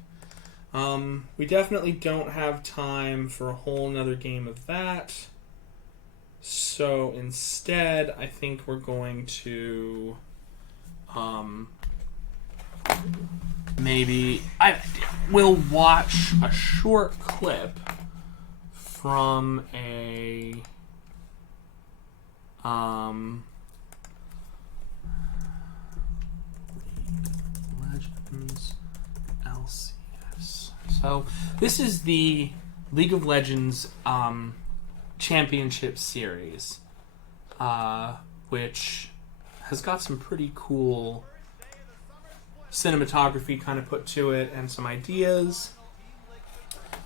We definitely don't have time for a whole nother game of that. So instead, I think we're going to... maybe I will watch a short clip from a Legends LCS. So this is the League of Legends Championship Series, which has got some pretty cool cinematography kind of put to it and some ideas.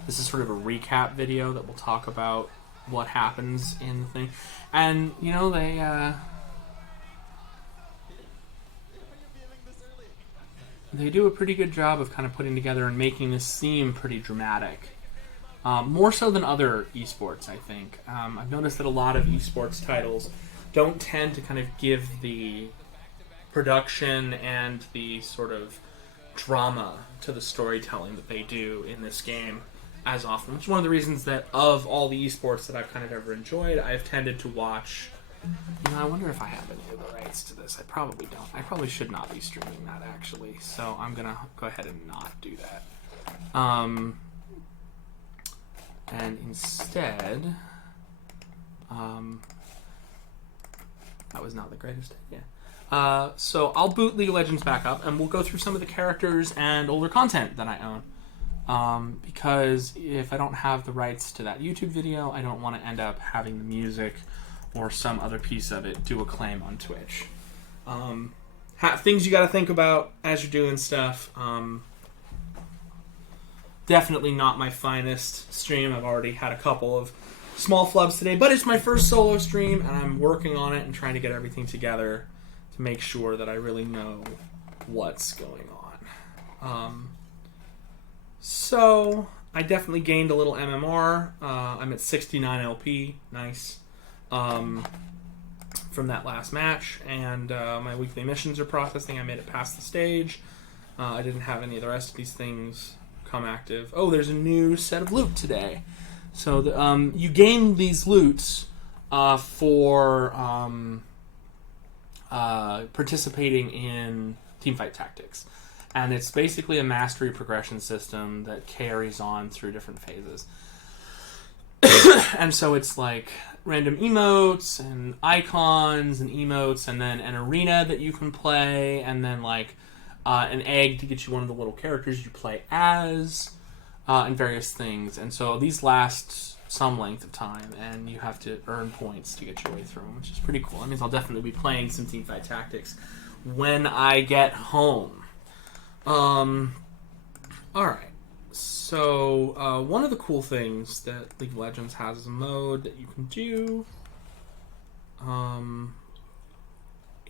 This is sort of a recap video that will talk about what happens in the thing. And, you know, they do a pretty good job of kind of putting together and making this seem pretty dramatic. More so than other esports, I think. I've noticed that a lot of esports titles don't tend to kind of give the production and the sort of drama to the storytelling that they do in this game as often. Which is one of the reasons that of all the esports that I've kind of ever enjoyed, I've tended to watch... You know, I wonder if I have any of the rights to this. I probably don't. I probably should not be streaming that, actually. So I'm going to go ahead and not do that. And instead... that was not the greatest idea. So I'll boot League of Legends back up, and we'll go through some of the characters and older content that I own. Because if I don't have the rights to that YouTube video, I don't want to end up having the music or some other piece of it do a claim on Twitch. Things you got to think about as you're doing stuff. Definitely not my finest stream. I've already had a couple of small flubs today, but it's my first solo stream, and I'm working on it and trying to get everything together to make sure that I really know what's going on. So I definitely gained a little MMR. I'm at 69 LP. Nice. From that last match, and my weekly missions are processing. I made it past the stage. I didn't have any of the rest of these things come active. Oh, there's a new set of loot today. So you gain these loots for participating in teamfight tactics. And it's basically a mastery progression system that carries on through different phases. And so it's like random emotes and icons and emotes, and then an arena that you can play, and then like an egg to get you one of the little characters you play as, and various things. And so these last some length of time, and you have to earn points to get your way through them, which is pretty cool. That means I'll definitely be playing some teamfight tactics when I get home. Alright. So, one of the cool things that League of Legends has is a mode that you can do,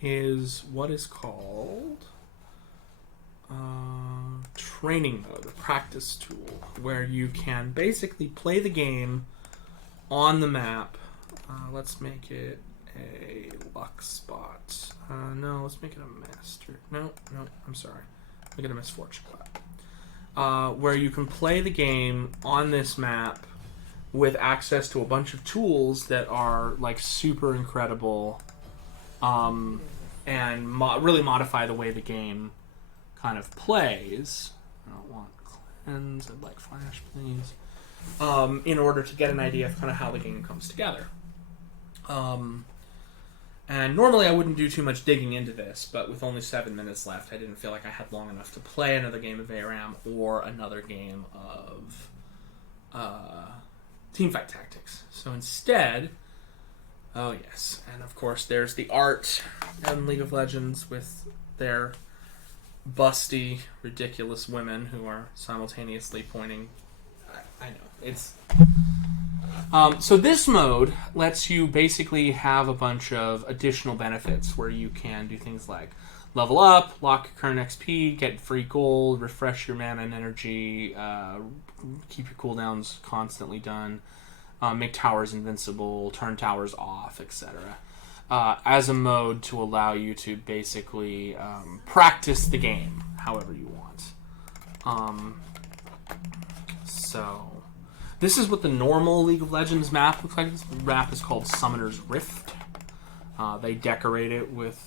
is what is called training mode, a practice tool, where you can basically play the game on the map. Let's make it a luck spot. No, let's make it a master. No, I'm sorry. Make it a misfortune spot. Where you can play the game on this map with access to a bunch of tools that are like super incredible, and really modify the way the game kind of plays. I don't want cleanse. I'd like flash, please. In order to get an idea of kind of how the game comes together. And normally I wouldn't do too much digging into this, but with only 7 minutes left, I didn't feel like I had long enough to play another game of ARAM or another game of teamfight tactics. So instead, oh yes, and of course there's the art in League of Legends with their busty, ridiculous women who are simultaneously pointing. I know, it's... so this mode lets you basically have a bunch of additional benefits where you can do things like level up, lock your current XP, get free gold, refresh your mana and energy, keep your cooldowns constantly done, make towers invincible, turn towers off, etc. As a mode to allow you to basically practice the game however you want. So... this is what the normal League of Legends map looks like. This map is called Summoner's Rift. They decorate it with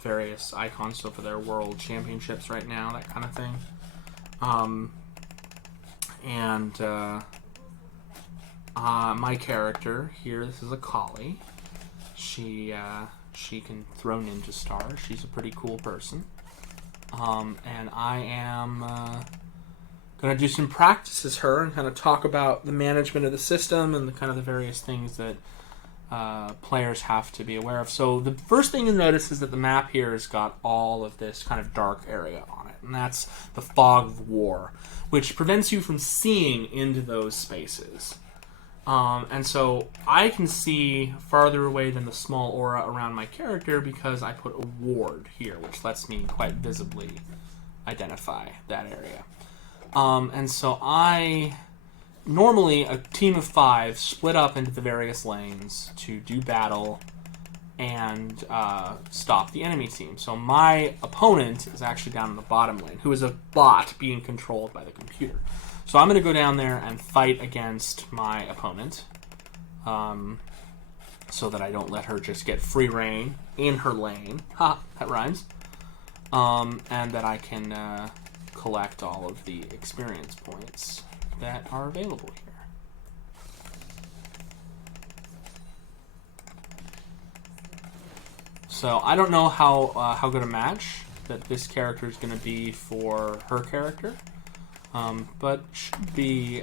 various icons, so for their world championships right now, that kind of thing. My character here, this is a collie. She can throw ninja stars. She's a pretty cool person. And I am... going to do some practice as her and kind of talk about the management of the system and the kind of the various things that players have to be aware of. So the first thing you'll notice is that the map here has got all of this kind of dark area on it, and that's the fog of war, which prevents you from seeing into those spaces. And so I can see farther away than the small aura around my character because I put a ward here, which lets me quite visibly identify that area. And so normally a team of 5 split up into the various lanes to do battle and stop the enemy team. So my opponent is actually down in the bottom lane, who is a bot being controlled by the computer. So I'm going to go down there and fight against my opponent, so that I don't let her just get free reign in her lane. Ha, that rhymes. And that I can collect all of the experience points that are available here. So I don't know how good a match that this character is going to be for her character. But shouldn't be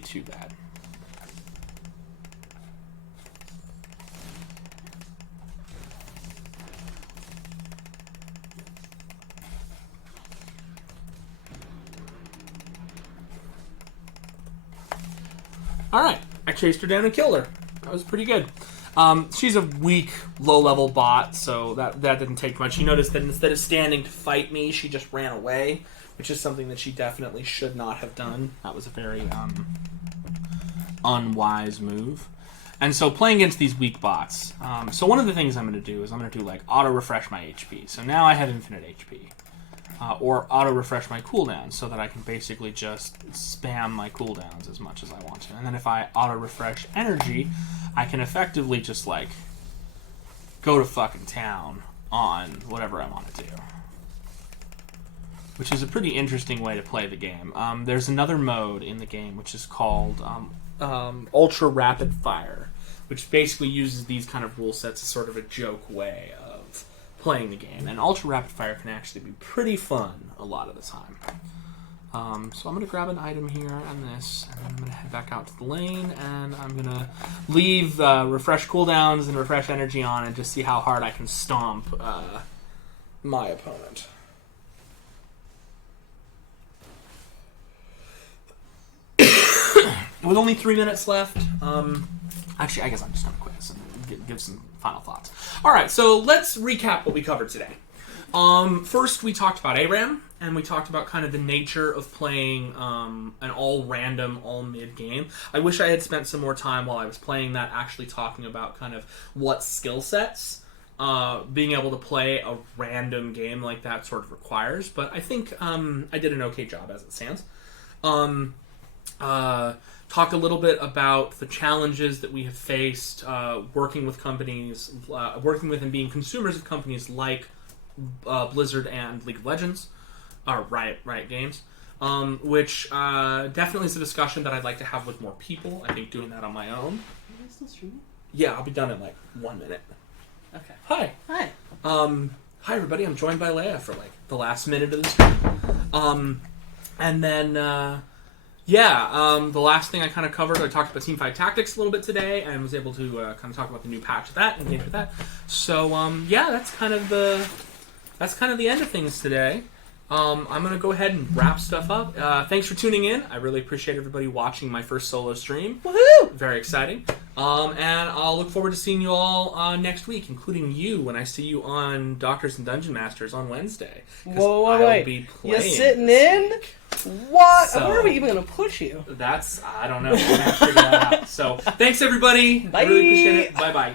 too bad. All right, I chased her down and killed her. That was pretty good. She's a weak, low-level bot, so that didn't take much. You noticed that instead of standing to fight me, she just ran away, which is something that she definitely should not have done. That was a very unwise move. And so playing against these weak bots, so one of the things I'm going to do is I'm going to do like auto-refresh my HP. So now I have infinite HP. Or auto-refresh my cooldowns so that I can basically just spam my cooldowns as much as I want to. And then if I auto-refresh energy, I can effectively just, like, go to fucking town on whatever I want to do. Which is a pretty interesting way to play the game. There's another mode in the game which is called Ultra Rapid Fire, which basically uses these kind of rule sets as sort of a joke way of playing the game, and Ultra Rapid Fire can actually be pretty fun a lot of the time. So I'm going to grab an item here and this, and then I'm going to head back out to the lane, and I'm going to leave refresh cooldowns and refresh energy on and just see how hard I can stomp my opponent. With only 3 minutes left, actually, I guess I'm just going to quit this and give some final thoughts. All right, so let's recap what we covered today. First, we talked about ARAM, and we talked about kind of the nature of playing an all-random, all-mid game. I wish I had spent some more time while I was playing that actually talking about kind of what skill sets being able to play a random game like that sort of requires, but I think I did an okay job as it stands. Talk a little bit about the challenges that we have faced working with companies, working with and being consumers of companies like Blizzard and League of Legends, or Riot Games, which definitely is a discussion that I'd like to have with more people. I think doing that on my own. Are you still streaming? Yeah, I'll be done in like 1 minute. Okay. Hi. Hi. Hi everybody, I'm joined by Leia for like the last minute of the stream. And then the last thing I kind of covered, I talked about Teamfight Tactics a little bit today, and was able to kind of talk about the new patch of that and engage with that. So that's kind of the end of things today. I'm going to go ahead and wrap stuff up. Thanks for tuning in. I really appreciate everybody watching my first solo stream. Woohoo! Very exciting. And I'll look forward to seeing you all next week, including you when I see you on Doctors and Dungeon Masters on Wednesday. Whoa, wait. Be playing You're sitting in? What? So, where are we even going to push you? I don't know. We're going to have to figure that out. So, thanks everybody. Bye. I really appreciate it. Bye-bye.